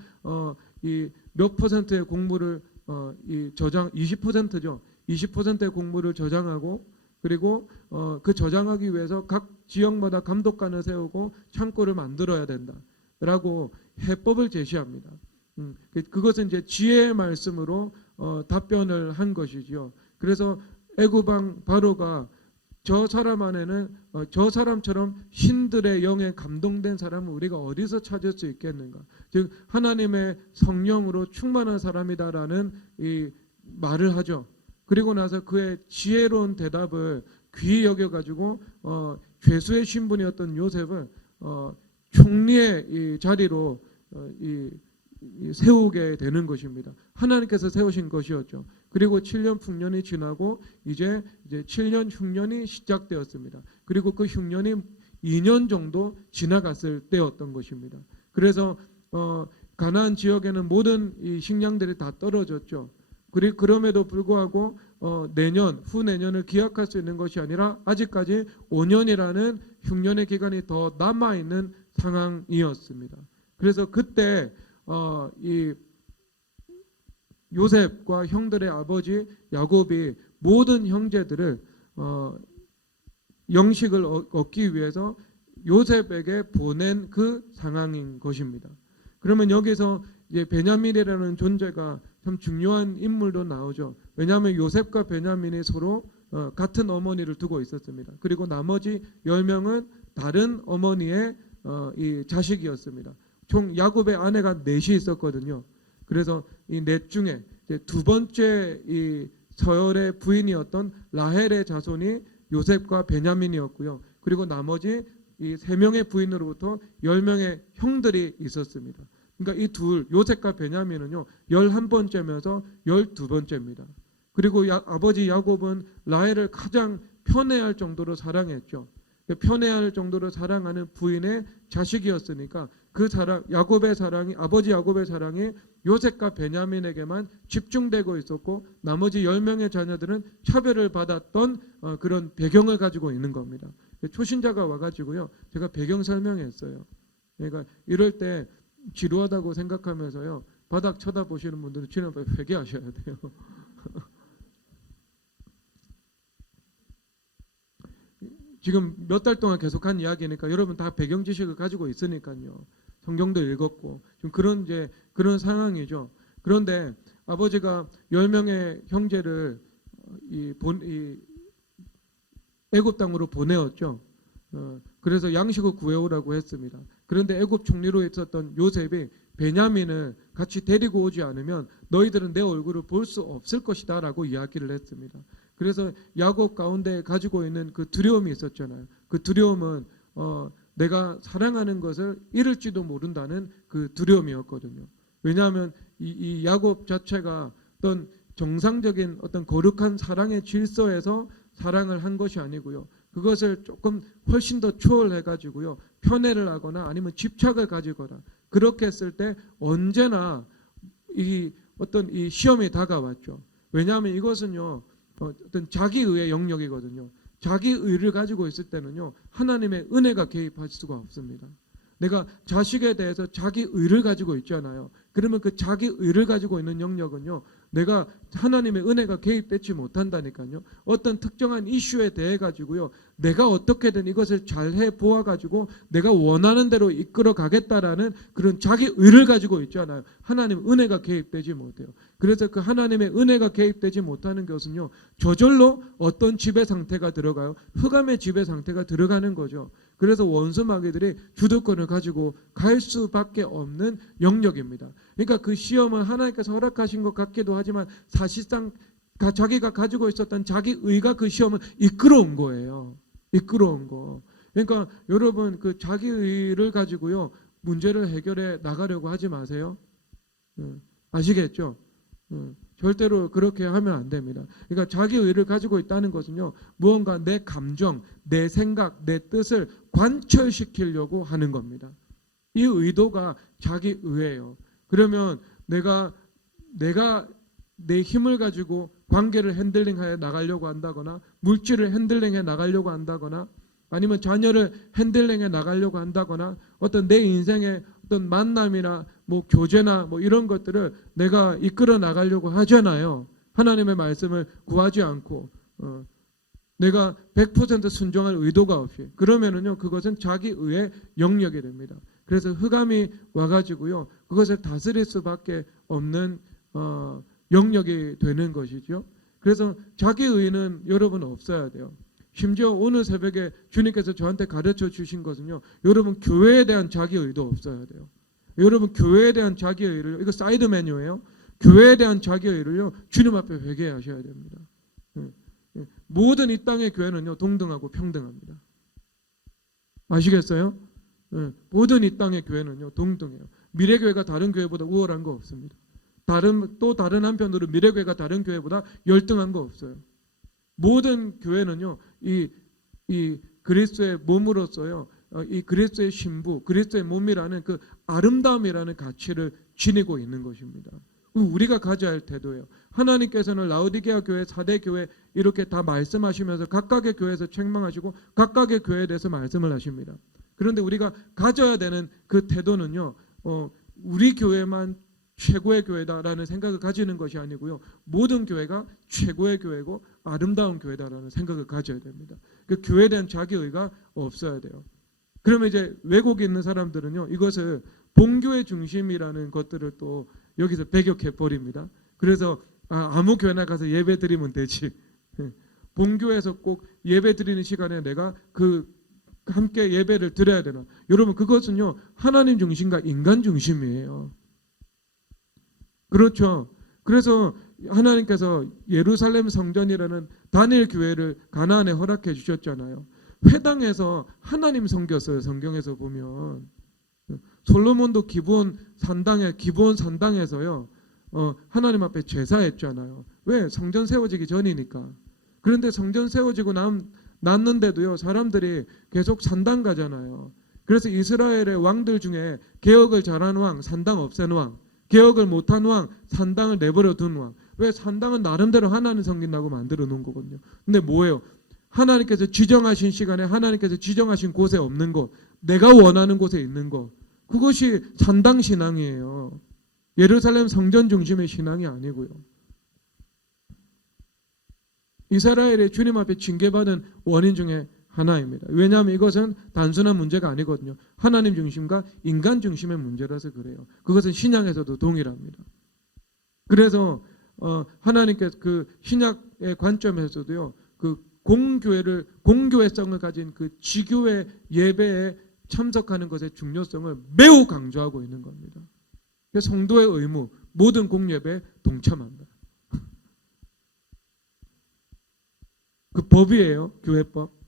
이 몇 퍼센트의 곡물을 이 저장 20%죠. 20%의 곡물을 저장하고 그리고 그 저장하기 위해서 각 지역마다 감독관을 세우고 창고를 만들어야 된다라고 해법을 제시합니다. 그것은 이제 지혜의 말씀으로 답변을 한 것이지요. 그래서 애굽 왕 바로가 저 사람 안에는 저 사람처럼 신들의 영에 감동된 사람은 우리가 어디서 찾을 수 있겠는가? 즉 하나님의 성령으로 충만한 사람이다라는 이 말을 하죠. 그리고 나서 그의 지혜로운 대답을 귀히 여겨가지고 죄수의 신분이었던 요셉을 총리의 이 자리로 세우게 되는 것입니다. 하나님께서 세우신 것이었죠. 그리고 7년 풍년이 지나고 이제 7년 흉년이 시작되었습니다. 그리고 그 흉년이 2년 정도 지나갔을 때였던 것입니다. 그래서 가나안 지역에는 모든 이 식량들이 다 떨어졌죠. 그럼에도 불구하고 내년, 후내년을 기약할 수 있는 것이 아니라 아직까지 5년이라는 흉년의 기간이 더 남아있는 상황이었습니다. 그래서 그때 이 요셉과 형들의 아버지 야곱이 모든 형제들을 영식을 얻기 위해서 요셉에게 보낸 그 상황인 것입니다. 그러면 여기서 이제 베냐민이라는 존재가 참 중요한 인물도 나오죠. 왜냐하면 요셉과 베냐민이 서로 같은 어머니를 두고 있었습니다. 그리고 나머지 10명은 다른 어머니의 이 자식이었습니다. 총 야곱의 아내가 넷이 있었거든요. 그래서 이 넷 중에 두 번째 이 서열의 부인이었던 라헬의 자손이 요셉과 베냐민이었고요. 그리고 나머지 이 3명의 부인으로부터 10명의 형들이 있었습니다. 그러니까 이 둘 요셉과 베냐민은요 11번째면서 12번째입니다. 그리고 아버지 야곱은 라헬을 가장 편애할 정도로 사랑했죠. 편애할 정도로 사랑하는 부인의 자식이었으니까 그 사랑, 야곱의 사랑이 아버지 야곱의 사랑이 요셉과 베냐민에게만 집중되고 있었고 나머지 10명의 자녀들은 차별을 받았던 그런 배경을 가지고 있는 겁니다. 초신자가 와가지고요 제가 배경 설명했어요. 그러니까 이럴 때 지루하다고 생각하면서요 바닥 쳐다보시는 분들은 지난번에 회개하셔야 돼요. 지금 몇 달 동안 계속한 이야기니까 여러분 다 배경 지식을 가지고 있으니까요. 성경도 읽었고 좀 그런 상황이죠. 그런데 아버지가 10명의 형제를 애굽 땅으로 보내었죠. 그래서 양식을 구해오라고 했습니다. 그런데 애굽 총리로 있었던 요셉이 베냐민을 같이 데리고 오지 않으면 너희들은 내 얼굴을 볼 수 없을 것이다 라고 이야기를 했습니다. 그래서 야곱 가운데 가지고 있는 그 두려움이 있었잖아요. 그 두려움은 내가 사랑하는 것을 잃을지도 모른다는 그 두려움이었거든요. 왜냐하면 이 야곱 자체가 어떤 정상적인 어떤 거룩한 사랑의 질서에서 사랑을 한 것이 아니고요. 그것을 조금 훨씬 더 초월해가지고요. 편애를 하거나 아니면 집착을 가지거나 그렇게 했을 때 언제나 이 시험이 다가왔죠. 왜냐하면 이것은요. 어떤 자기의의 영역이거든요. 자기의를 가지고 있을 때는요. 하나님의 은혜가 개입할 수가 없습니다. 내가 자식에 대해서 자기의를 가지고 있잖아요. 그러면 그 자기의를 가지고 있는 영역은요. 내가 하나님의 은혜가 개입되지 못한다니까요. 어떤 특정한 이슈에 대해 가지고요. 내가 어떻게든 이것을 잘 해보아 가지고 내가 원하는 대로 이끌어 가겠다라는 그런 자기의를 가지고 있잖아요. 하나님 은혜가 개입되지 못해요. 그래서 그 하나님의 은혜가 개입되지 못하는 것은요. 저절로 어떤 지배 상태가 들어가요. 흑암의 지배 상태가 들어가는 거죠. 그래서 원수 마귀들이 주도권을 가지고 갈 수밖에 없는 영역입니다. 그러니까 그 시험은 하나님께서 허락하신 것 같기도 하지만 사실상 자기가 가지고 있었던 자기의가 그 시험을 이끌어온 거예요. 이끌어온 거. 그러니까 여러분 그 자기의를 가지고요 문제를 해결해 나가려고 하지 마세요. 아시겠죠? 절대로 그렇게 하면 안 됩니다. 그러니까 자기의를 가지고 있다는 것은요 무언가 내 감정, 내 생각, 내 뜻을 관철시키려고 하는 겁니다. 이 의도가 자기의예요. 그러면 내가 내 힘을 가지고 관계를 핸들링해 나가려고 한다거나 물질을 핸들링해 나가려고 한다거나 아니면 자녀를 핸들링해 나가려고 한다거나 어떤 내 인생의 어떤 만남이나 뭐 교제나 뭐 이런 것들을 내가 이끌어 나가려고 하잖아요. 하나님의 말씀을 구하지 않고 내가 100% 순종할 의도가 없이 그러면은요 그것은 자기 의의 영역이 됩니다. 그래서 흑암이 와가지고요 그것을 다스릴 수밖에 없는 영역이 되는 것이죠. 그래서 자기 의는 여러분 없어야 돼요. 심지어 오늘 새벽에 주님께서 저한테 가르쳐 주신 것은요 여러분 교회에 대한 자기 의도 없어야 돼요. 여러분 교회에 대한 자기 의를 이거 사이드 메뉴예요. 교회에 대한 자기 의를요 주님 앞에 회개하셔야 됩니다. 모든 이 땅의 교회는요 동등하고 평등합니다. 아시겠어요? 모든 이 땅의 교회는요 동등해요. 미래교회가 다른 교회보다 우월한 거 없습니다. 다른 한편으로 미래교회가 다른 교회보다 열등한 거 없어요. 모든 교회는요 이 그리스도의 몸으로서요 이 그리스도의 신부, 그리스도의 몸이라는 그 아름다움이라는 가치를 지니고 있는 것입니다. 우리가 가져야 할 태도예요. 하나님께서는 라오디게아 교회, 사대 교회 이렇게 다 말씀하시면서 각각의 교회에서 책망하시고 각각의 교회에 대해서 말씀을 하십니다. 그런데 우리가 가져야 되는 그 태도는요 우리 교회만 최고의 교회다라는 생각을 가지는 것이 아니고요 모든 교회가 최고의 교회고 아름다운 교회다라는 생각을 가져야 됩니다. 그 교회에 대한 자기의가 없어야 돼요. 그러면 이제 외국에 있는 사람들은요 이것을 본교회 중심이라는 것들을 또 여기서 배격해 버립니다. 그래서 아무 교회나 가서 예배 드리면 되지. 본교회에서 꼭 예배 드리는 시간에 내가 함께 예배를 드려야 되나? 여러분 그것은요 하나님 중심과 인간 중심이에요. 그렇죠. 그래서 하나님께서 예루살렘 성전이라는 단일 교회를 가나안에 허락해 주셨잖아요. 회당에서 하나님 섬겼어요. 성경에서 보면 솔로몬도 기브온 산당에서요 하나님 앞에 제사했잖아요. 왜? 성전 세워지기 전이니까. 그런데 성전 세워지고 났는데도요 사람들이 계속 산당 가잖아요. 그래서 이스라엘의 왕들 중에 개혁을 잘한 왕, 산당 없앤 왕, 개혁을 못한 왕, 산당을 내버려 둔 왕. 왜? 산당은 나름대로 하나님 섬긴다고 만들어 놓은 거거든요. 근데 뭐예요? 하나님께서 지정하신 시간에 하나님께서 지정하신 곳에 없는 것, 내가 원하는 곳에 있는 것, 그것이 산당 신앙이에요. 예루살렘 성전 중심의 신앙이 아니고요. 이스라엘이 주님 앞에 징계받은 원인 중에 하나입니다. 왜냐하면 이것은 단순한 문제가 아니거든요. 하나님 중심과 인간 중심의 문제라서 그래요. 그것은 신약에서도 동일합니다. 그래서 하나님께서 그 신약의 관점에서도요. 그 공교회성을 가진 그 지교회 예배에 참석하는 것의 중요성을 매우 강조하고 있는 겁니다. 성도의 의무, 모든 공예배에 동참한다. 그 법이에요. 교회법.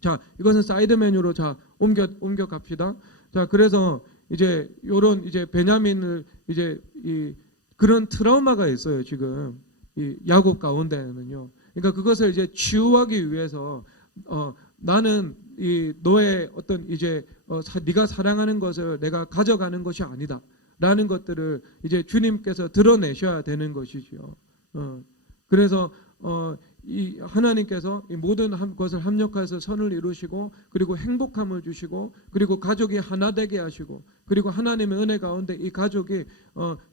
자, 이것은 사이드 메뉴로 옮겨 갑시다. 자, 그래서 이제 요런 이제 베냐민을 이제 그런 트라우마가 있어요, 지금. 이 야곱 가운데는요. 그러니까 그것을 이제 치유하기 위해서 나는 너의 어떤 이제 네가 사랑하는 것을 내가 가져가는 것이 아니다라는 것들을 이제 주님께서 드러내셔야 되는 것이죠. 그래서 이 하나님께서 이 모든 것을 합력해서 선을 이루시고 그리고 행복함을 주시고 그리고 가족이 하나 되게 하시고 그리고 하나님의 은혜 가운데 이 가족이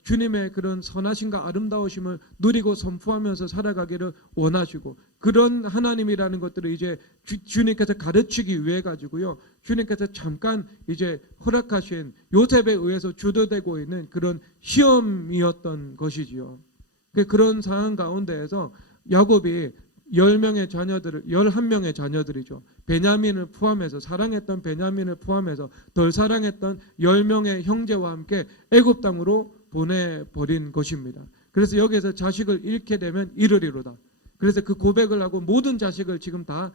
주님의 그런 선하심과 아름다우심을 누리고 선포하면서 살아가기를 원하시고 그런 하나님이라는 것들을 이제 주님께서 가르치기 위해 가지고요. 주님께서 잠깐 이제 허락하신 요셉에 의해서 주도되고 있는 그런 시험이었던 것이지요. 그런 상황 가운데에서 야곱이 11명의 자녀들이죠. 베냐민을 포함해서 사랑했던 베냐민을 포함해서 덜 사랑했던 10명의 형제와 함께 애굽 땅으로 보내버린 것입니다. 그래서 여기에서 자식을 잃게 되면 이르리로다. 그래서 그 고백을 하고 모든 자식을 지금 다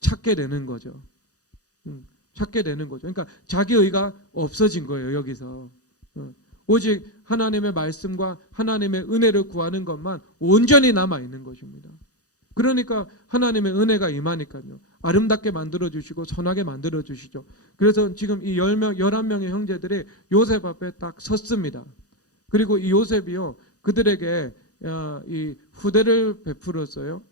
찾게 되는 거죠. 찾게 되는 거죠. 그러니까 자기의가 없어진 거예요. 여기서. 오직 하나님의 말씀과 하나님의 은혜를 구하는 것만 온전히 남아있는 것입니다. 그러니까 하나님의 은혜가 임하니까요. 아름답게 만들어주시고 선하게 만들어주시죠. 그래서 지금 이 11명의 형제들이 요셉 앞에 딱 섰습니다. 그리고 이 요셉이요. 그들에게 이 후대를 베풀었어요.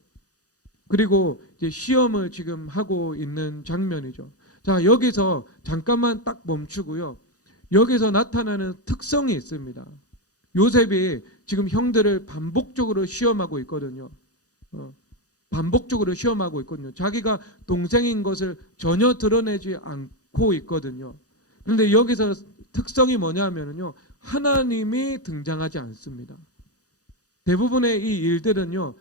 그리고 이제 시험을 지금 하고 있는 장면이죠. 자, 여기서 잠깐만 딱 멈추고요. 여기서 나타나는 특성이 있습니다. 요셉이 지금 형들을 반복적으로 시험하고 있거든요. 반복적으로 시험하고 있거든요. 자기가 동생인 것을 전혀 드러내지 않고 있거든요. 그런데 여기서 특성이 뭐냐면요, 하나님이 등장하지 않습니다. 대부분의 이 일들은요,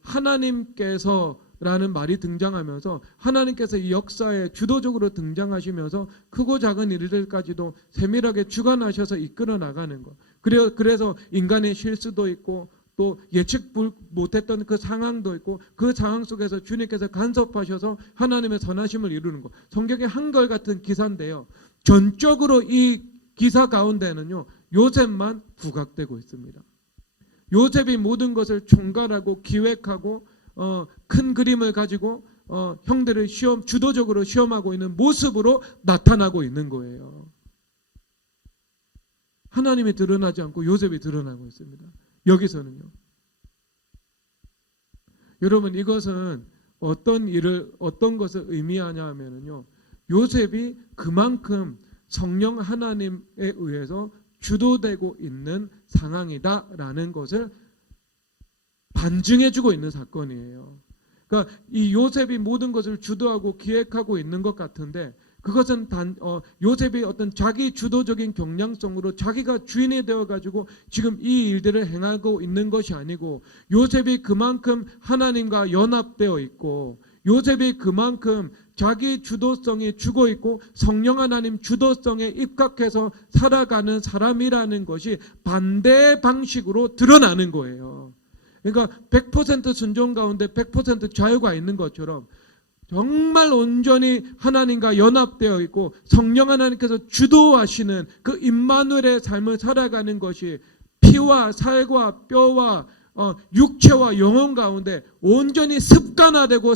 하나님께서라는 말이 등장하면서 하나님께서 이 역사에 주도적으로 등장하시면서 크고 작은 일들까지도 세밀하게 주관하셔서 이끌어 나가는 것. 그래서 인간의 실수도 있고 또 예측 못했던 그 상황도 있고 그 상황 속에서 주님께서 간섭하셔서 하나님의 선하심을 이루는 것. 성경의 한결같은 기사인데요. 전적으로 이 기사 가운데는요, 요셉만 부각되고 있습니다. 요셉이 모든 것을 총괄하고 기획하고 큰 그림을 가지고 형들을 주도적으로 시험하고 있는 모습으로 나타나고 있는 거예요. 하나님이 드러나지 않고 요셉이 드러나고 있습니다. 여기서는요. 여러분, 이것은 어떤 것을 의미하냐 하면요, 요셉이 그만큼 성령 하나님에 의해서 주도되고 있는 상황이다라는 것을 반증해주고 있는 사건이에요. 그러니까 이 요셉이 모든 것을 주도하고 기획하고 있는 것 같은데, 그것은 요셉이 어떤 자기 주도적인 경량성으로 자기가 주인이 되어가지고 지금 이 일들을 행하고 있는 것이 아니고, 요셉이 그만큼 하나님과 연합되어 있고, 요셉이 그만큼 자기 주도성이 죽어 있고 성령 하나님 주도성에 입각해서 살아가는 사람이라는 것이 반대의 방식으로 드러나는 거예요. 그러니까 100% 순종 가운데 100% 자유가 있는 것처럼 정말 온전히 하나님과 연합되어 있고 성령 하나님께서 주도하시는 그 임마누엘의 삶을 살아가는 것이 피와 살과 뼈와 육체와 영혼 가운데 온전히 습관화되고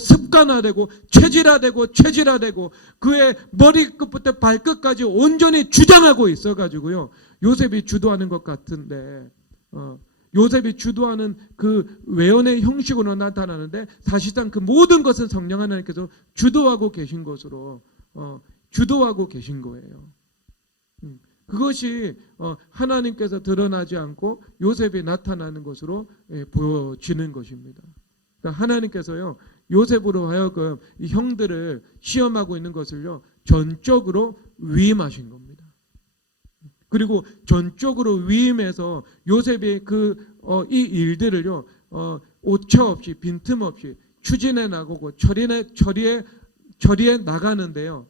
체질화되고 그의 머리끝부터 발끝까지 온전히 주장하고 있어가지고요, 요셉이 주도하는 것 같은데, 요셉이 주도하는 그 외연의 형식으로 나타나는데 사실상 그 모든 것은 성령 하나님께서 주도하고 계신 것으로 주도하고 계신 거예요. 그것이 하나님께서 드러나지 않고 요셉이 나타나는 것으로 보여지는 것입니다. 그러니까 하나님께서요, 요셉으로 하여금 이 형들을 시험하고 있는 것을요, 전적으로 위임하신 겁니다. 그리고 전적으로 위임해서 요셉이 이 일들을요, 오차 없이 빈틈없이 추진해 나가고 처리해 나가는데요.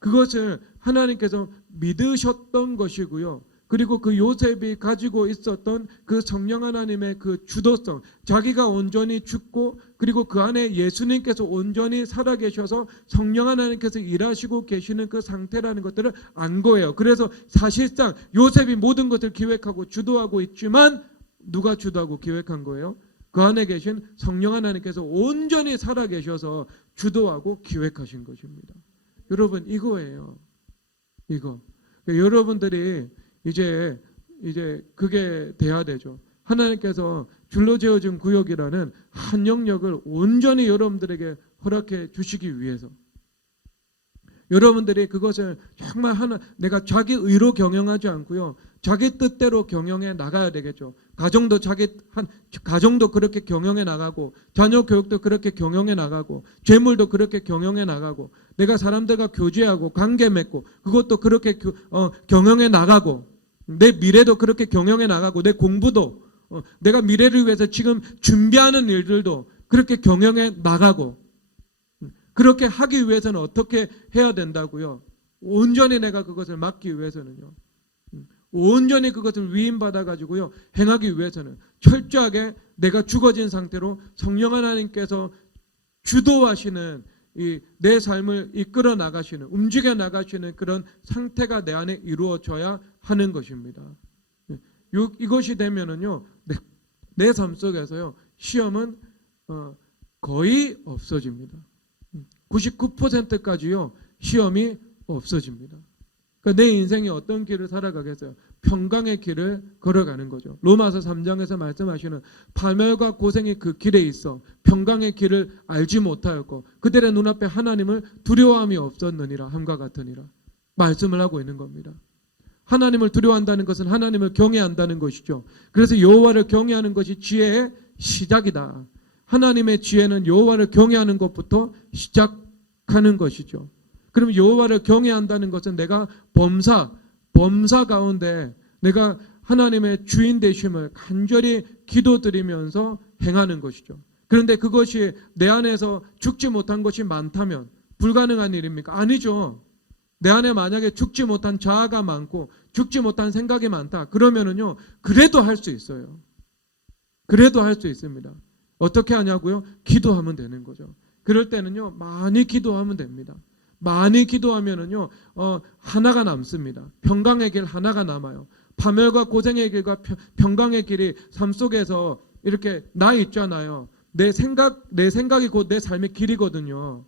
그것을 하나님께서 믿으셨던 것이고요. 그리고 그 요셉이 가지고 있었던 그 성령 하나님의 그 주도성, 자기가 온전히 죽고 그리고 그 안에 예수님께서 온전히 살아계셔서 성령 하나님께서 일하시고 계시는 그 상태라는 것들을 안 거예요. 그래서 사실상 요셉이 모든 것을 기획하고 주도하고 있지만 누가 주도하고 기획한 거예요? 그 안에 계신 성령 하나님께서 온전히 살아계셔서 주도하고 기획하신 것입니다. 여러분, 이거예요. 이거. 여러분들이 이제 그게 돼야 되죠. 하나님께서 줄로 지어진 구역이라는 한 영역을 온전히 여러분들에게 허락해 주시기 위해서, 여러분들이 그것을 정말 내가 자기 의로 경영하지 않고요, 자기 뜻대로 경영해 나가야 되겠죠. 가정도 그렇게 경영해 나가고, 자녀 교육도 그렇게 경영해 나가고, 재물도 그렇게 경영해 나가고, 내가 사람들과 교제하고 관계 맺고 그것도 그렇게 경영해 나가고, 내 미래도 그렇게 경영해 나가고, 내 공부도 내가 미래를 위해서 지금 준비하는 일들도 그렇게 경영해 나가고, 그렇게 하기 위해서는 어떻게 해야 된다고요? 온전히 내가 그것을 맡기 위해서는요, 온전히 그것을 위임받아 가지고요 행하기 위해서는 철저하게 내가 죽어진 상태로 성령 하나님께서 주도하시는 내 삶을 이끌어 나가시는, 움직여 나가시는 그런 상태가 내 안에 이루어져야 하는 것입니다. 이것이 되면은요, 내 삶 속에서요, 시험은 거의 없어집니다. 99%까지요, 시험이 없어집니다. 그러니까 내 인생이 어떤 길을 살아가겠어요? 평강의 길을 걸어가는 거죠. 로마서 3장에서 말씀하시는 파멸과 고생이 그 길에 있어 평강의 길을 알지 못하였고 그들의 눈앞에 하나님을 두려워함이 없었느니라 함과 같으니라 말씀을 하고 있는 겁니다. 하나님을 두려워한다는 것은 하나님을 경외한다는 것이죠. 그래서 여호와를 경외하는 것이 지혜의 시작이다. 하나님의 지혜는 여호와를 경외하는 것부터 시작하는 것이죠. 그럼 여호와를 경외한다는 것은 내가 범사 가운데 내가 하나님의 주인 되심을 간절히 기도드리면서 행하는 것이죠. 그런데 그것이 내 안에서 죽지 못한 것이 많다면 불가능한 일입니까? 아니죠. 내 안에 만약에 죽지 못한 자아가 많고 죽지 못한 생각이 많다. 그러면은요, 그래도 할 수 있어요. 그래도 할 수 있습니다. 어떻게 하냐고요? 기도하면 되는 거죠. 그럴 때는요, 많이 기도하면 됩니다. 많이 기도하면은요, 하나가 남습니다. 평강의 길 하나가 남아요. 파멸과 고생의 길과 평강의 길이 삶 속에서 이렇게 나 있잖아요. 내 생각이 곧 내 삶의 길이거든요.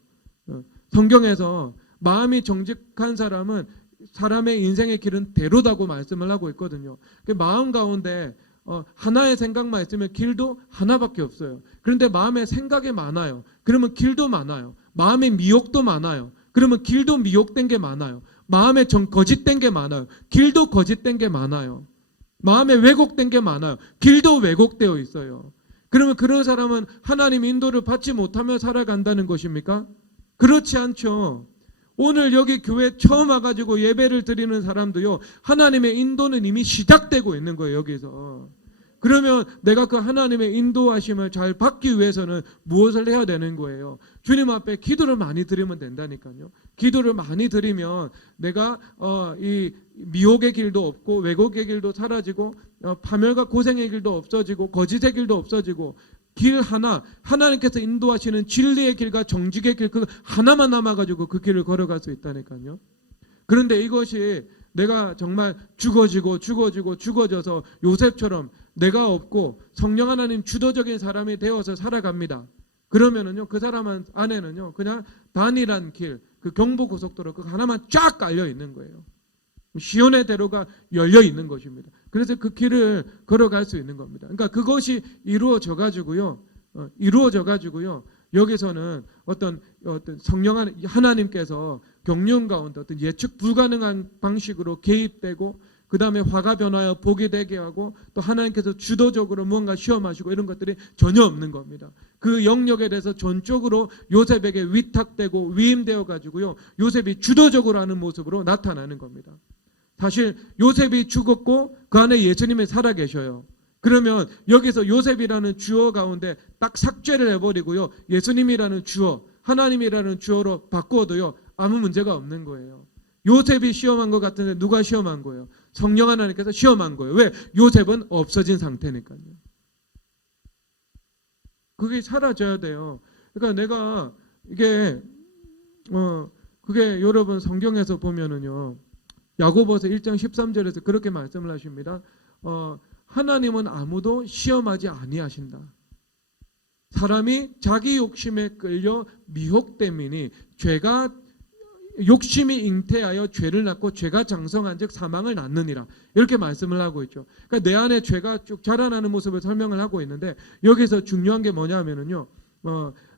성경에서 마음이 정직한 사람은 사람의 인생의 길은 대로다고 말씀을 하고 있거든요. 마음 가운데 하나의 생각만 있으면 길도 하나밖에 없어요. 그런데 마음에 생각이 많아요. 그러면 길도 많아요. 마음에 미혹도 많아요. 그러면 길도 미혹된 게 많아요. 마음에 거짓된 게 많아요. 길도 거짓된 게 많아요. 마음에 왜곡된 게 많아요. 길도 왜곡되어 있어요. 그러면 그런 사람은 하나님 인도를 받지 못하며 살아간다는 것입니까? 그렇지 않죠. 오늘 여기 교회 처음 와가지고 예배를 드리는 사람도요, 하나님의 인도는 이미 시작되고 있는 거예요, 여기서. 그러면 내가 그 하나님의 인도하심을 잘 받기 위해서는 무엇을 해야 되는 거예요? 주님 앞에 기도를 많이 드리면 된다니까요. 기도를 많이 드리면 내가 이 미혹의 길도 없고 왜곡의 길도 사라지고 파멸과 고생의 길도 없어지고 거짓의 길도 없어지고 길 하나, 하나님께서 인도하시는 진리의 길과 정직의 길 그 하나만 남아가지고 그 길을 걸어갈 수 있다니까요. 그런데 이것이 내가 정말 죽어져서 요셉처럼 내가 없고 성령 하나님 주도적인 사람이 되어서 살아갑니다. 그러면은요, 그 사람 안에는요, 그냥 단일한 길, 그 경부고속도로 그 하나만 쫙 깔려 있는 거예요. 시온의 대로가 열려 있는 것입니다. 그래서 그 길을 걸어갈 수 있는 겁니다. 그러니까 그것이 이루어져 가지고요. 여기서는 어떤 성령 하나님께서 경륜 가운데 어떤 예측 불가능한 방식으로 개입되고 그 다음에 화가 변하여 복이 되게 하고 또 하나님께서 주도적으로 무언가 시험하시고 이런 것들이 전혀 없는 겁니다. 그 영역에 대해서 전적으로 요셉에게 위탁되고 위임되어 가지고요. 요셉이 주도적으로 하는 모습으로 나타나는 겁니다. 사실 요셉이 죽었고 그 안에 예수님이 살아계셔요. 그러면 여기서 요셉이라는 주어 가운데 딱 삭제를 해버리고요. 예수님이라는 주어, 하나님이라는 주어로 바꾸어도요. 아무 문제가 없는 거예요. 요셉이 시험한 것 같은데 누가 시험한 거예요? 성령 하나님께서 시험한 거예요. 왜? 요셉은 없어진 상태니까요. 그게 사라져야 돼요. 그러니까 내가 이게 그게 여러분 성경에서 보면은요. 야고보서 1장 13절에서 그렇게 말씀을 하십니다. 하나님은 아무도 시험하지 아니하신다. 사람이 자기 욕심에 끌려 미혹됨이니 죄가 욕심이 잉태하여 죄를 낳고 죄가 장성한즉 사망을 낳느니라. 이렇게 말씀을 하고 있죠. 그러니까 내 안에 죄가 쭉 자라나는 모습을 설명을 하고 있는데 여기서 중요한 게 뭐냐면은요.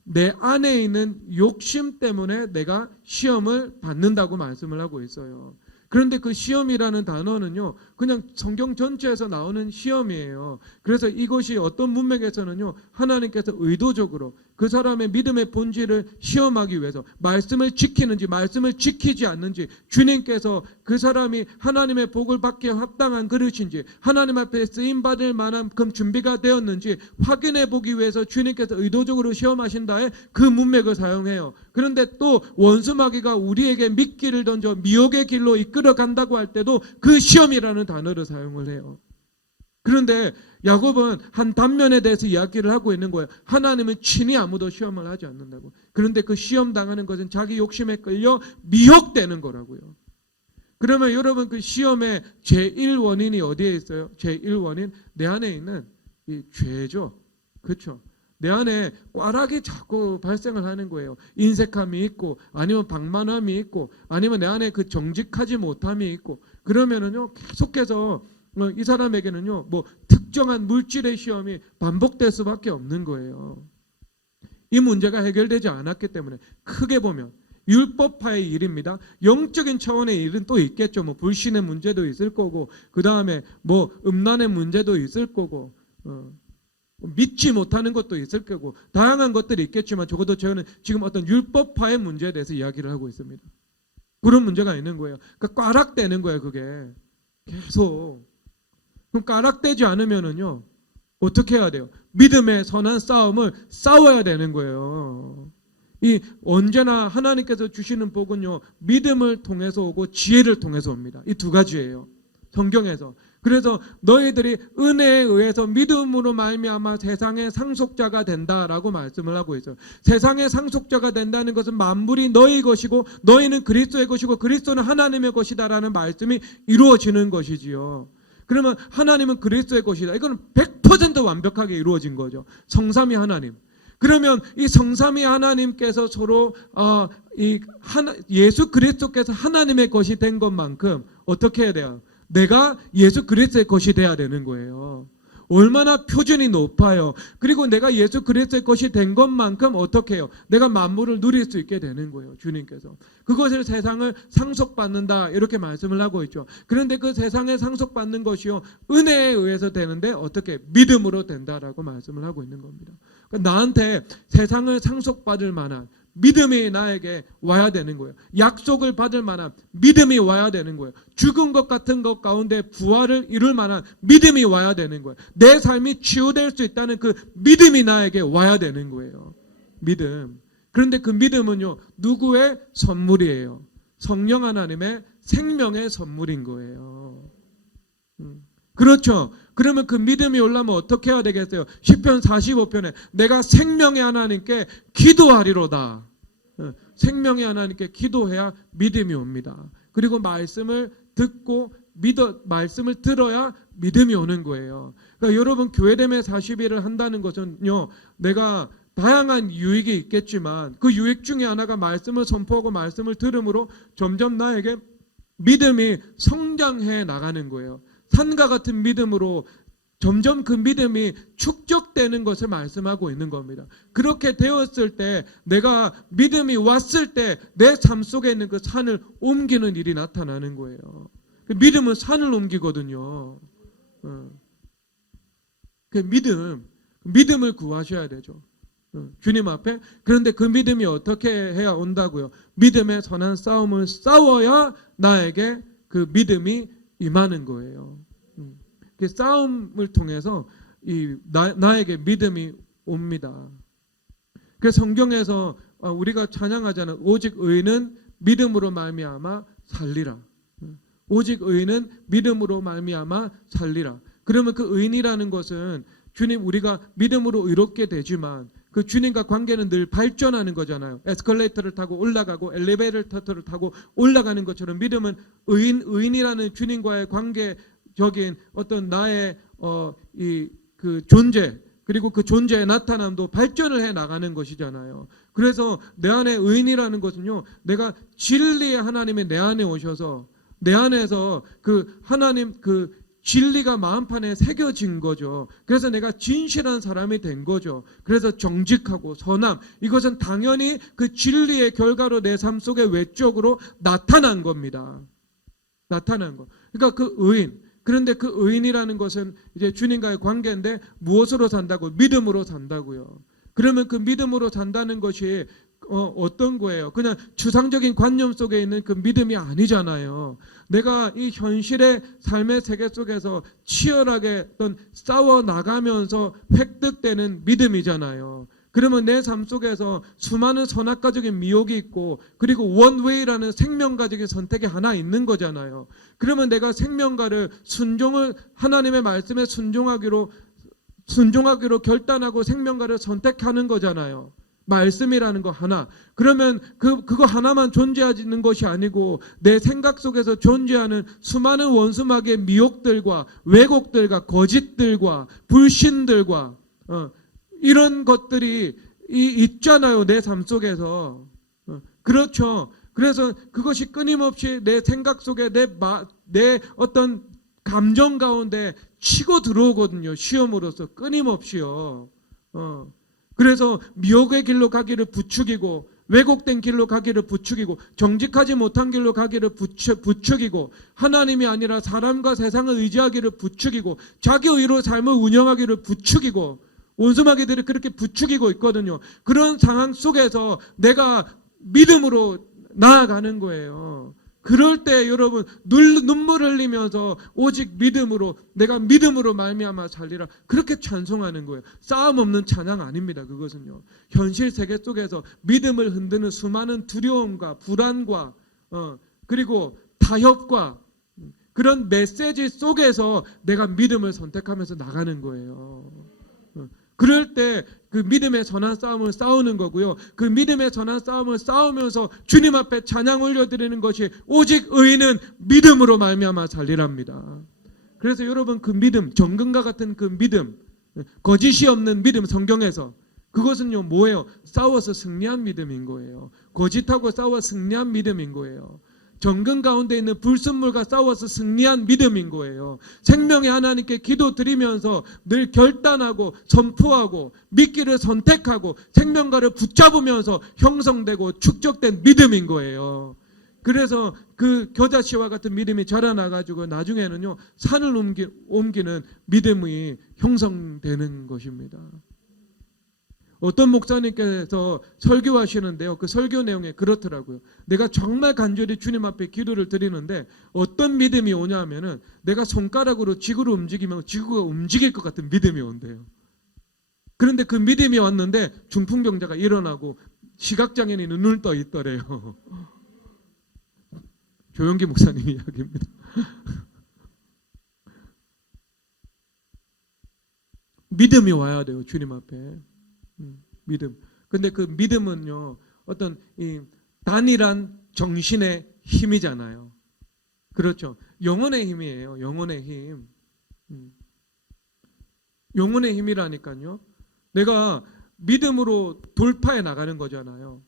내 안에 있는 욕심 때문에 내가 시험을 받는다고 말씀을 하고 있어요. 그런데 그 시험이라는 단어는요, 그냥 성경 전체에서 나오는 시험이에요. 그래서 이것이 어떤 문맥에서는요, 하나님께서 의도적으로 그 사람의 믿음의 본질을 시험하기 위해서 말씀을 지키는지 말씀을 지키지 않는지 주님께서 그 사람이 하나님의 복을 받기에 합당한 그릇인지 하나님 앞에 쓰임받을 만큼 준비가 되었는지 확인해 보기 위해서 주님께서 의도적으로 시험하신다에 그 문맥을 사용해요. 그런데 또 원수마귀가 우리에게 미끼를 던져 미혹의 길로 이끌어 간다고 할 때도 그 시험이라는 단어를 사용을 해요. 그런데 야곱은 한 단면에 대해서 이야기를 하고 있는 거예요. 하나님은 친히 아무도 시험을 하지 않는다고. 그런데 그 시험 당하는 것은 자기 욕심에 끌려 미혹되는 거라고요. 그러면 여러분 그 시험의 제1원인이 어디에 있어요? 제1원인 내 안에 있는 이 죄죠. 그렇죠? 내 안에 꽈락이 자꾸 발생을 하는 거예요. 인색함이 있고 아니면 방만함이 있고 아니면 내 안에 그 정직하지 못함이 있고 그러면은요 계속해서 이 사람에게는요 뭐 특정한 물질의 시험이 반복될 수밖에 없는 거예요. 이 문제가 해결되지 않았기 때문에 크게 보면 율법파의 일입니다. 영적인 차원의 일은 또 있겠죠. 뭐 불신의 문제도 있을 거고 그 다음에 뭐 음란의 문제도 있을 거고 믿지 못하는 것도 있을 거고 다양한 것들이 있겠지만 적어도 저는 지금 어떤 율법파의 문제에 대해서 이야기를 하고 있습니다. 그런 문제가 있는 거예요. 그러니까 꽈락되는 거예요. 그게 계속. 그럼 꽈락되지 않으면은요 어떻게 해야 돼요? 믿음의 선한 싸움을 싸워야 되는 거예요. 이 언제나 하나님께서 주시는 복은요 믿음을 통해서 오고 지혜를 통해서 옵니다. 이 두 가지예요. 성경에서. 그래서 너희들이 은혜에 의해서 믿음으로 말미암아 세상의 상속자가 된다라고 말씀을 하고 있어요. 세상의 상속자가 된다는 것은 만물이 너희 것이고 너희는 그리스도의 것이고 그리스도는 하나님의 것이다라는 말씀이 이루어지는 것이지요. 그러면 하나님은 그리스도의 것이다. 이건 100% 완벽하게 이루어진 거죠. 성삼위 하나님. 그러면 이 성삼위 하나님께서 서로 예수 그리스도께서 하나님의 것이 된 것만큼 어떻게 해야 돼요? 내가 예수 그리스도의 것이 돼야 되는 거예요. 얼마나 표준이 높아요. 그리고 내가 예수 그리스도의 것이 된 것만큼 어떻게 해요? 내가 만물을 누릴 수 있게 되는 거예요. 주님께서. 그것을 세상을 상속받는다 이렇게 말씀을 하고 있죠. 그런데 그 세상에 상속받는 것이요 은혜에 의해서 되는데 어떻게? 믿음으로 된다라고 말씀을 하고 있는 겁니다. 그러니까 나한테 세상을 상속받을 만한 믿음이 나에게 와야 되는 거예요. 약속을 받을 만한 믿음이 와야 되는 거예요. 죽은 것 같은 것 가운데 부활을 이룰 만한 믿음이 와야 되는 거예요. 내 삶이 치유될 수 있다는 그 믿음이 나에게 와야 되는 거예요. 믿음. 그런데 그 믿음은요 누구의 선물이에요? 성령 하나님의 생명의 선물인 거예요. 그렇죠. 그러면 그 믿음이 오려면 어떻게 해야 되겠어요? 시편 45편에 내가 생명의 하나님께 기도하리로다. 생명의 하나님께 기도해야 믿음이 옵니다. 그리고 말씀을 듣고 말씀을 들어야 믿음이 오는 거예요. 그러니까 여러분 교회됨의 40일을 한다는 것은요 내가 다양한 유익이 있겠지만 그 유익 중에 하나가 말씀을 선포하고 말씀을 들음으로 점점 나에게 믿음이 성장해 나가는 거예요. 산과 같은 믿음으로 점점 그 믿음이 축적되는 것을 말씀하고 있는 겁니다. 그렇게 되었을 때 내가 믿음이 왔을 때 내 삶 속에 있는 그 산을 옮기는 일이 나타나는 거예요. 믿음은 산을 옮기거든요. 그 믿음을 구하셔야 되죠. 주님 앞에. 그런데 그 믿음이 어떻게 해야 온다고요? 믿음의 선한 싸움을 싸워야 나에게 그 믿음이 임하는 거예요. 그 싸움을 통해서 나에게 믿음이 옵니다. 그래서 성경에서 우리가 찬양하잖아요. 오직 의인은 믿음으로 말미암아 살리라. 오직 의인은 믿음으로 말미암아 살리라. 그러면 그 의인이라는 것은 주님 우리가 믿음으로 의롭게 되지만 그 주님과 관계는 늘 발전하는 거잖아요. 에스컬레이터를 타고 올라가고 엘리베이터를 타고 올라가는 것처럼 믿음은 의인이라는 주님과의 관계적인 어떤 나의 그 존재 그리고 그 존재의 나타남도 발전을 해 나가는 것이잖아요. 그래서 내 안에 의인이라는 것은요, 내가 진리의 하나님이 내 안에 오셔서 내 안에서 그 하나님 그 진리가 마음판에 새겨진 거죠. 그래서 내가 진실한 사람이 된 거죠. 그래서 정직하고 선함, 이것은 당연히 그 진리의 결과로 내 삶 속에 외적으로 나타난 겁니다. 나타난 거. 그러니까 그 의인. 그런데 그 의인이라는 것은 이제 주님과의 관계인데 무엇으로 산다고? 믿음으로 산다고요. 그러면 그 믿음으로 산다는 것이 어떤 거예요? 그냥 추상적인 관념 속에 있는 그 믿음이 아니잖아요. 내가 이 현실의 삶의 세계 속에서 치열하게 어떤 싸워 나가면서 획득되는 믿음이잖아요. 그러면 내 삶 속에서 수많은 선악과적인 미혹이 있고 그리고 원웨이라는 생명가적인 선택이 하나 있는 거잖아요. 그러면 내가 생명가를 순종을 하나님의 말씀에 순종하기로 결단하고 생명가를 선택하는 거잖아요. 말씀이라는 거 하나. 그러면 그거 하나만 존재하는 것이 아니고 내 생각 속에서 존재하는 수많은 원수마귀의 미혹들과 왜곡들과 거짓들과 불신들과 이런 것들이 있잖아요. 내 삶 속에서. 그렇죠. 그래서 그것이 끊임없이 내 생각 속에 내 어떤 감정 가운데 치고 들어오거든요. 시험으로서 끊임없이요. 그래서 미혹의 길로 가기를 부추기고 왜곡된 길로 가기를 부추기고 정직하지 못한 길로 가기를 부추기고 하나님이 아니라 사람과 세상을 의지하기를 부추기고 자기 의로 삶을 운영하기를 부추기고 원수마귀들이 그렇게 부추기고 있거든요. 그런 상황 속에서 내가 믿음으로 나아가는 거예요. 그럴 때 여러분 눈물 흘리면서 오직 믿음으로 내가 믿음으로 말미암아 살리라 그렇게 찬송하는 거예요. 싸움 없는 찬양 아닙니다. 그것은요. 현실 세계 속에서 믿음을 흔드는 수많은 두려움과 불안과 그리고 타협과 그런 메시지 속에서 내가 믿음을 선택하면서 나가는 거예요. 그럴 때 그 믿음의 선한 싸움을 싸우는 거고요. 그 믿음의 선한 싸움을 싸우면서 주님 앞에 찬양 올려드리는 것이 오직 의인은 믿음으로 말미암아 살리랍니다. 그래서 여러분 그 믿음, 정금과 같은 그 믿음, 거짓이 없는 믿음 성경에서 그것은요 뭐예요? 싸워서 승리한 믿음인 거예요. 거짓하고 싸워 승리한 믿음인 거예요. 정금 가운데 있는 불순물과 싸워서 승리한 믿음인 거예요. 생명의 하나님께 기도드리면서 늘 결단하고 선포하고 믿기를 선택하고 생명과를 붙잡으면서 형성되고 축적된 믿음인 거예요. 그래서 그 겨자씨와 같은 믿음이 자라나가지고 나중에는요 산을 옮기는 믿음이 형성되는 것입니다. 어떤 목사님께서 설교하시는데요. 그 설교 내용에 그렇더라고요. 내가 정말 간절히 주님 앞에 기도를 드리는데 어떤 믿음이 오냐 하면은 내가 손가락으로 지구를 움직이면 지구가 움직일 것 같은 믿음이 온대요. 그런데 그 믿음이 왔는데 중풍병자가 일어나고 시각장애인이 눈을 떠 있더래요. 조영기 목사님 이야기입니다. 믿음이 와야 돼요. 주님 앞에. 믿음. 근데 그 믿음은요, 어떤 이 단일한 정신의 힘이잖아요. 그렇죠. 영혼의 힘이에요. 영혼의 힘. 영혼의 힘이라니까요. 내가 믿음으로 돌파해 나가는 거잖아요.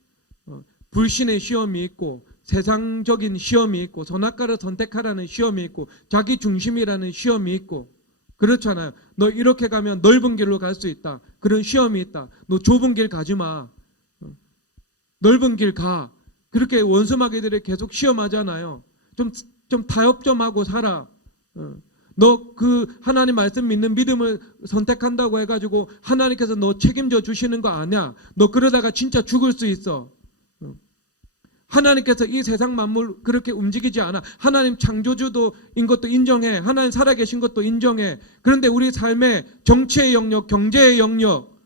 불신의 시험이 있고, 세상적인 시험이 있고, 선악과를 선택하라는 시험이 있고, 자기 중심이라는 시험이 있고, 그렇잖아요. 너 이렇게 가면 넓은 길로 갈 수 있다. 그런 시험이 있다. 너 좁은 길 가지 마. 넓은 길 가. 그렇게 원수마귀들이 계속 시험하잖아요. 좀 타협 좀 하고 살아. 너 그 하나님 말씀 믿는 믿음을 선택한다고 해가지고 하나님께서 너 책임져 주시는 거 아니야. 너 그러다가 진짜 죽을 수 있어. 하나님께서 이 세상 만물 그렇게 움직이지 않아. 하나님 창조주도인 것도 인정해. 하나님 살아계신 것도 인정해. 그런데 우리 삶의 정치의 영역, 경제의 영역,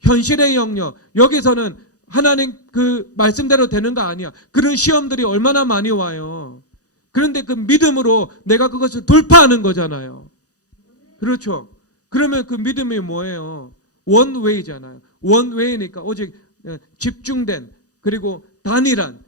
현실의 영역 여기서는 하나님 그 말씀대로 되는 거 아니야. 그런 시험들이 얼마나 많이 와요. 그런데 그 믿음으로 내가 그것을 돌파하는 거잖아요. 그렇죠. 그러면 그 믿음이 뭐예요? 원웨이잖아요. 원웨이니까 오직 집중된 그리고 단일한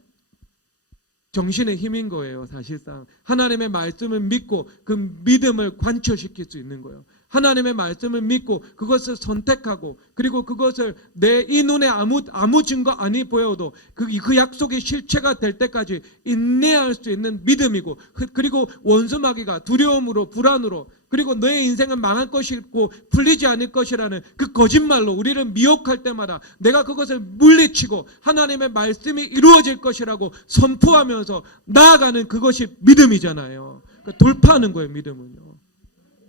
정신의 힘인 거예요. 사실상 하나님의 말씀을 믿고 그 믿음을 관철시킬 수 있는 거예요. 하나님의 말씀을 믿고 그것을 선택하고 그리고 그것을 내 이 눈에 아무 증거 아니 보여도 그 약속이 실체가 될 때까지 인내할 수 있는 믿음이고 그리고 원수마귀가 두려움으로 불안으로 그리고 너의 인생은 망할 것이고 풀리지 않을 것이라는 그 거짓말로 우리를 미혹할 때마다 내가 그것을 물리치고 하나님의 말씀이 이루어질 것이라고 선포하면서 나아가는 그것이 믿음이잖아요. 그러니까 돌파하는 거예요. 믿음은요.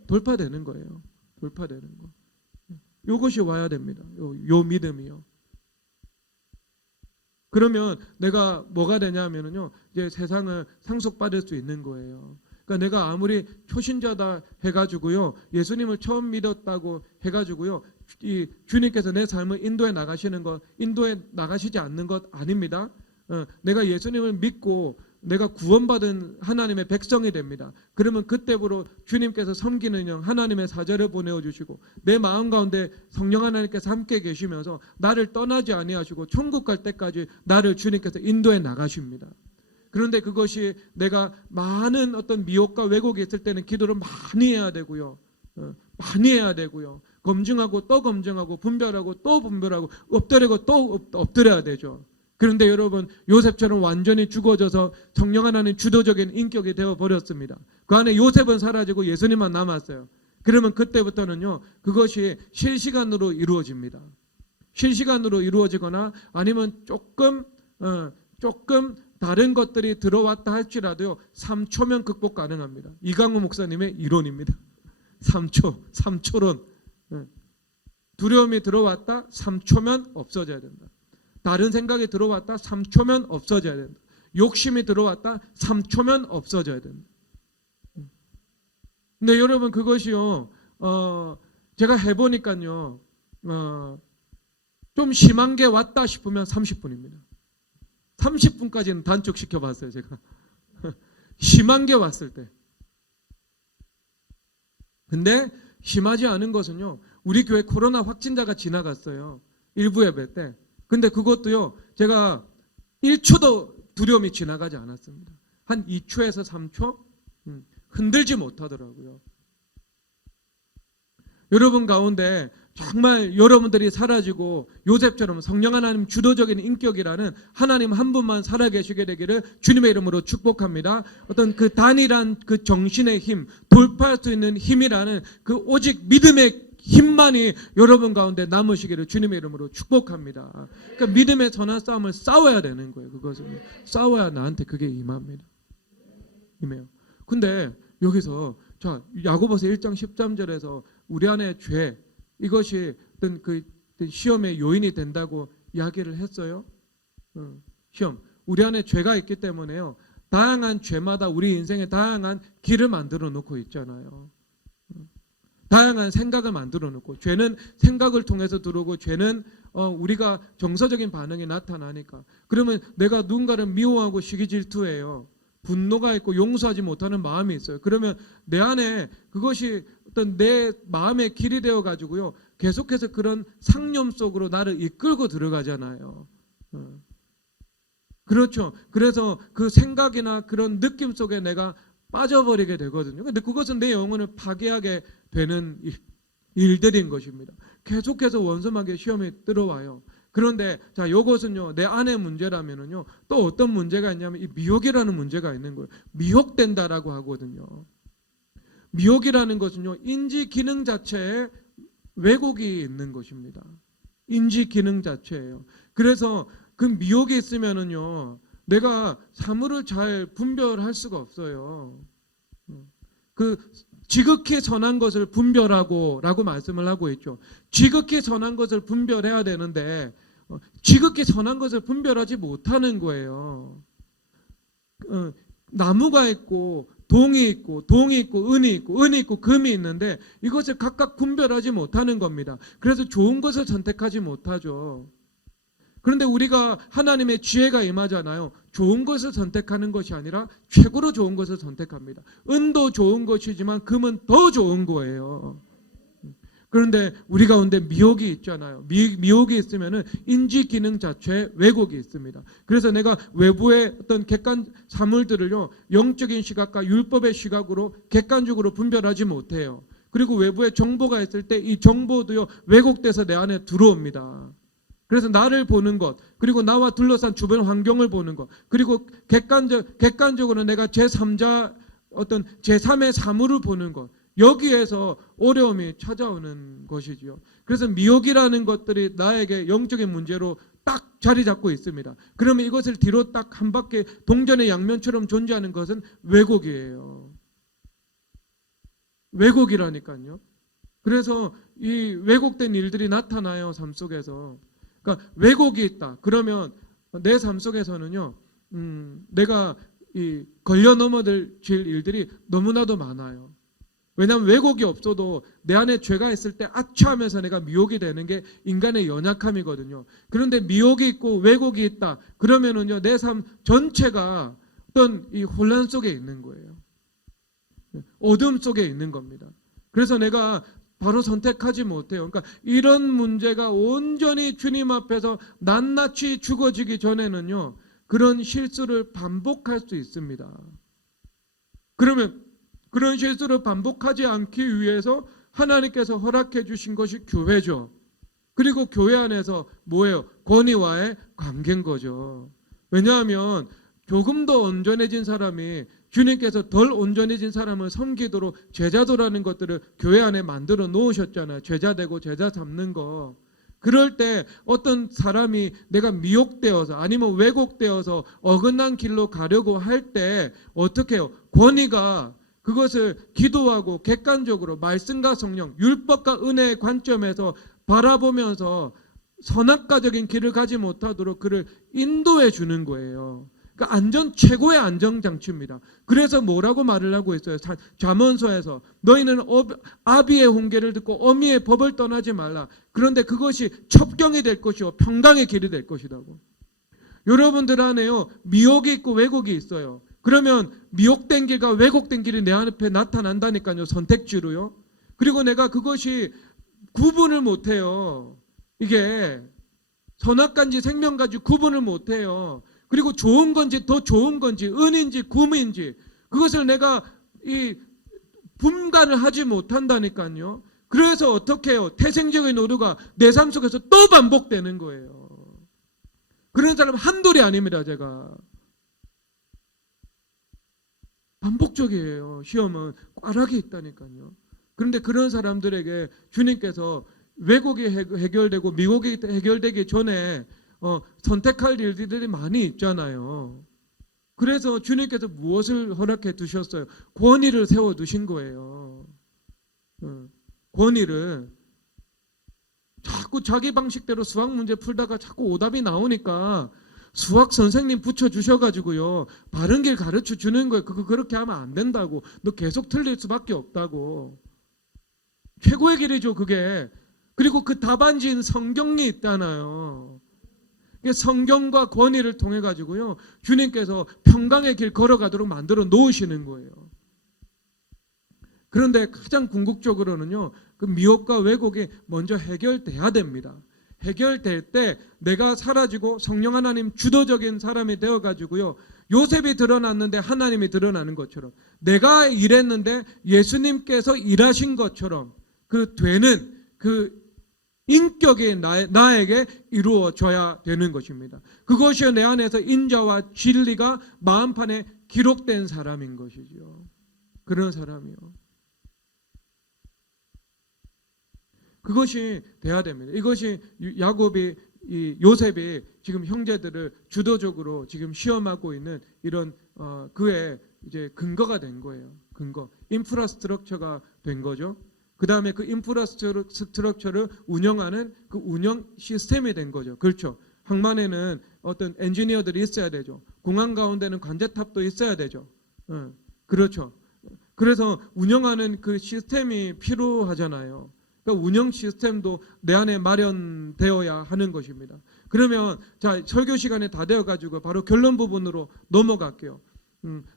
돌파되는 거예요. 돌파되는 거. 이것이 와야 됩니다. 요 믿음이요. 그러면 내가 뭐가 되냐면요, 이제 세상을 상속받을 수 있는 거예요. 그러니까 내가 아무리 초신자다 해가지고요, 예수님을 처음 믿었다고 해가지고요, 이 주님께서 내 삶을 인도해 나가시는 것, 인도해 나가시지 않는 것 아닙니다. 내가 예수님을 믿고 내가 구원받은 하나님의 백성이 됩니다. 그러면 그때부로 주님께서 섬기는 영 하나님의 사자를 보내어 주시고 내 마음 가운데 성령 하나님께서 함께 계시면서 나를 떠나지 아니하시고 천국 갈 때까지 나를 주님께서 인도해 나가십니다. 그런데 그것이 내가 많은 어떤 미혹과 왜곡이 있을 때는 기도를 많이 해야 되고요. 많이 해야 되고요. 검증하고 또 검증하고 분별하고 또 분별하고 엎드리고 또 엎드려야 되죠. 그런데 여러분 요셉처럼 완전히 죽어져서 성령 하나님 주도적인 인격이 되어버렸습니다. 그 안에 요셉은 사라지고 예수님만 남았어요. 그러면 그때부터는요 그것이 실시간으로 이루어집니다. 실시간으로 이루어지거나 아니면 조금 다른 것들이 들어왔다 할지라도요 3초면 극복 가능합니다. 이강호 목사님의 이론입니다. 3초론. 두려움이 들어왔다 3초면 없어져야 된다. 다른 생각이 들어왔다 3초면 없어져야 된다. 욕심이 들어왔다 3초면 없어져야 된다. 근데 여러분 그것이요 제가 해보니까요 좀 심한 게 왔다 싶으면 30분입니다. 30분까지는 단축시켜 봤어요 제가. 심한 게 왔을 때. 근데 심하지 않은 것은요 우리 교회 코로나 확진자가 지나갔어요. 일부 예배 때. 근데 그것도요 제가 1초도 두려움이 지나가지 않았습니다. 한 2초에서 3초 흔들지 못하더라고요. 여러분 가운데 정말 여러분들이 사라지고 요셉처럼 성령 하나님 주도적인 인격이라는 하나님 한 분만 살아계시게 되기를 주님의 이름으로 축복합니다. 어떤 그 단일한 그 정신의 힘, 돌파할 수 있는 힘이라는 그 오직 믿음의 힘만이 여러분 가운데 남으시기를 주님의 이름으로 축복합니다. 그러니까 믿음의 선한 싸움을 싸워야 되는 거예요. 그것은 싸워야 나한테 그게 임합니다. 임해요. 근데 여기서 자 야고보서 1장 13절에서 우리 안에 죄 이것이 어떤 그 시험의 요인이 된다고 이야기를 했어요. 시험 우리 안에 죄가 있기 때문에요. 다양한 죄마다 우리 인생에 다양한 길을 만들어 놓고 있잖아요. 다양한 생각을 만들어 놓고 죄는 생각을 통해서 들어오고 죄는 우리가 정서적인 반응이 나타나니까 그러면 내가 누군가를 미워하고 시기 질투해요. 분노가 있고 용서하지 못하는 마음이 있어요. 그러면 내 안에 그것이 어떤 내 마음의 길이 되어 가지고요. 계속해서 그런 상념 속으로 나를 이끌고 들어가잖아요. 그렇죠. 그래서 그 생각이나 그런 느낌 속에 내가 빠져버리게 되거든요. 근데 그것은 내 영혼을 파괴하게 되는 일들인 것입니다. 계속해서 원수마귀의 시험이 들어와요. 그런데 자 이것은요 내 안의 문제라면은요 또 어떤 문제가 있냐면 이 미혹이라는 문제가 있는 거예요. 미혹된다라고 하거든요. 미혹이라는 것은요 인지 기능 자체에 왜곡이 있는 것입니다. 인지 기능 자체예요. 그래서 그 미혹이 있으면은요 내가 사물을 잘 분별할 수가 없어요. 그 지극히 선한 것을 분별하고 라고 말씀을 하고 있죠. 지극히 선한 것을 분별해야 되는데 지극히 선한 것을 분별하지 못하는 거예요. 나무가 있고 동이 있고 은이 있고 금이 있는데 이것을 각각 분별하지 못하는 겁니다. 그래서 좋은 것을 선택하지 못하죠. 그런데 우리가 하나님의 지혜가 임하잖아요. 좋은 것을 선택하는 것이 아니라 최고로 좋은 것을 선택합니다. 은도 좋은 것이지만 금은 더 좋은 거예요. 그런데 우리 가운데 미혹이 있잖아요. 미혹이 있으면은 인지 기능 자체에 왜곡이 있습니다. 그래서 내가 외부의 어떤 객관 사물들을요 영적인 시각과 율법의 시각으로 객관적으로 분별하지 못해요. 그리고 외부에 정보가 있을 때 이 정보도요 왜곡돼서 내 안에 들어옵니다. 그래서 나를 보는 것, 그리고 나와 둘러싼 주변 환경을 보는 것, 그리고 객관적으로 내가 제3자 어떤 제3의 사물을 보는 것, 여기에서 어려움이 찾아오는 것이지요. 그래서 미혹이라는 것들이 나에게 영적인 문제로 딱 자리 잡고 있습니다. 그러면 이것을 뒤로 딱 한 바퀴 동전의 양면처럼 존재하는 것은 왜곡이에요. 왜곡이라니까요. 그래서 이 왜곡된 일들이 나타나요, 삶 속에서. 그러니까 왜곡이 있다. 그러면 내 삶 속에서는요, 내가 이 걸려 넘어질 일들이 너무나도 많아요. 왜냐하면 왜곡이 없어도 내 안에 죄가 있을 때 아차하면서 내가 미혹이 되는 게 인간의 연약함이거든요. 그런데 미혹이 있고 왜곡이 있다. 그러면은요, 내 삶 전체가 어떤 이 혼란 속에 있는 거예요. 어둠 속에 있는 겁니다. 그래서 내가 바로 선택하지 못해요. 그러니까 이런 문제가 온전히 주님 앞에서 낱낱이 죽어지기 전에는요, 그런 실수를 반복할 수 있습니다. 그러면 그런 실수를 반복하지 않기 위해서 하나님께서 허락해 주신 것이 교회죠. 그리고 교회 안에서 뭐예요? 권위와의 관계인 거죠. 왜냐하면 조금 더 온전해진 사람이 주님께서 덜 온전해진 사람을 섬기도록 제자도라는 것들을 교회 안에 만들어 놓으셨잖아요. 제자 되고 제자 삼는 거. 그럴 때 어떤 사람이 내가 미혹되어서 아니면 왜곡되어서 어긋난 길로 가려고 할 때 어떻게 해요? 권위가 그것을 기도하고 객관적으로 말씀과 성령, 율법과 은혜의 관점에서 바라보면서 선악과적인 길을 가지 못하도록 그를 인도해 주는 거예요. 그러니까 최고의 안정장치입니다. 그래서 뭐라고 말을 하고 있어요? 잠언서에서 너희는 아비의 훈계를 듣고 어미의 법을 떠나지 말라. 그런데 그것이 첩경이 될 것이요 평강의 길이 될 것이라고. 여러분들 안에요 미혹이 있고 왜곡이 있어요. 그러면 미혹된 길과 왜곡된 길이 내 앞에 나타난다니까요. 선택지로요. 그리고 내가 그것이 구분을 못해요. 이게 선악간지 생명간지 구분을 못해요. 그리고 좋은 건지 더 좋은 건지 은인지 금인지 그것을 내가 이 분간을 하지 못한다니까요. 그래서 어떻게 해요? 태생적인 오류가 내 삶 속에서 또 반복되는 거예요. 그런 사람 한둘이 아닙니다. 제가 반복적이에요. 시험은 꽈락이 있다니까요. 그런데 그런 사람들에게 주님께서 왜곡이 해결되고 미혹이 해결되기 전에 선택할 일들이 많이 있잖아요. 그래서 주님께서 무엇을 허락해 두셨어요? 권위를 세워 두신 거예요. 권위를 자꾸 자기 방식대로 수학 문제 풀다가 자꾸 오답이 나오니까 수학 선생님 붙여주셔가지고요 바른 길 가르쳐 주는 거예요. 그렇게 하면 안 된다고. 너 계속 틀릴 수밖에 없다고. 최고의 길이죠 그게. 그리고 그 답안지인 성경이 있잖아요. 성경과 권위를 통해 가지고요 주님께서 평강의 길 걸어가도록 만들어 놓으시는 거예요. 그런데 가장 궁극적으로는요 그 미혹과 왜곡이 먼저 해결돼야 됩니다. 해결될 때 내가 사라지고 성령 하나님 주도적인 사람이 되어 가지고요 요셉이 드러났는데 하나님이 드러나는 것처럼 내가 일했는데 예수님께서 일하신 것처럼 그 되는 그 인격이 나에게 이루어져야 되는 것입니다. 그것이 내 안에서 인자와 진리가 마음판에 기록된 사람인 것이죠. 그런 사람이요. 그것이 돼야 됩니다. 이것이 요셉이 지금 형제들을 주도적으로 지금 시험하고 있는 이런 그의 이제 근거가 된 거예요. 근거, 인프라스트럭처가 된 거죠. 그 다음에 그 인프라스트럭처를 운영하는 그 운영 시스템이 된 거죠. 그렇죠. 항만에는 어떤 엔지니어들이 있어야 되죠. 공항 가운데는 관제탑도 있어야 되죠. 그렇죠. 그래서 운영하는 그 시스템이 필요하잖아요. 그러니까 운영 시스템도 내 안에 마련되어야 하는 것입니다. 그러면 자 설교 시간이 다 되어가지고 바로 결론 부분으로 넘어갈게요.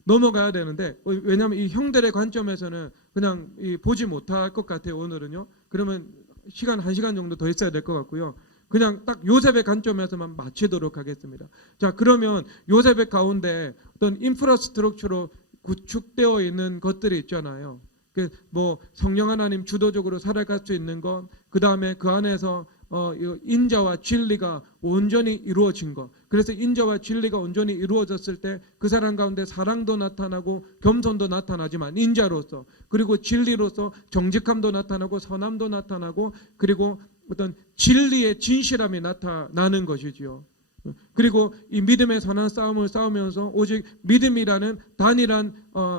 넘어가야 되는데 왜냐하면 이 형들의 관점에서는 그냥 보지 못할 것 같아요. 오늘은요. 그러면 1시간 정도 더 있어야 될 것 같고요. 그냥 딱 요셉의 관점에서만 마치도록 하겠습니다. 자 그러면 요셉의 가운데 어떤 인프라스트럭처로 구축되어 있는 것들이 있잖아요. 뭐 성령 하나님 주도적으로 살아갈 수 있는 것, 그 다음에 그 안에서 인자와 진리가 온전히 이루어진 것. 그래서 인자와 진리가 온전히 이루어졌을 때 그 사람 가운데 사랑도 나타나고 겸손도 나타나지만 인자로서 그리고 진리로서 정직함도 나타나고 선함도 나타나고 그리고 어떤 진리의 진실함이 나타나는 것이지요. 그리고 이 믿음의 선한 싸움을 싸우면서 오직 믿음이라는 단일한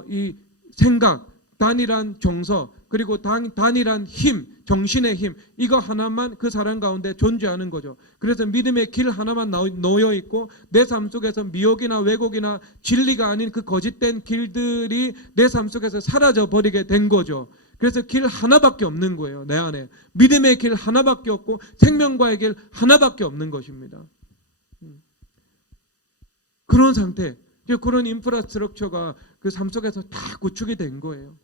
이 생각, 단일한 정서, 그리고 단일한 힘, 정신의 힘, 이거 하나만 그 사람 가운데 존재하는 거죠. 그래서 믿음의 길 하나만 놓여 있고 내 삶 속에서 미혹이나 왜곡이나 진리가 아닌 그 거짓된 길들이 내 삶 속에서 사라져 버리게 된 거죠. 그래서 길 하나밖에 없는 거예요. 내 안에 믿음의 길 하나밖에 없고 생명과의 길 하나밖에 없는 것입니다. 그런 상태, 그런 인프라스트럭처가 그 삶 속에서 다 구축이 된 거예요.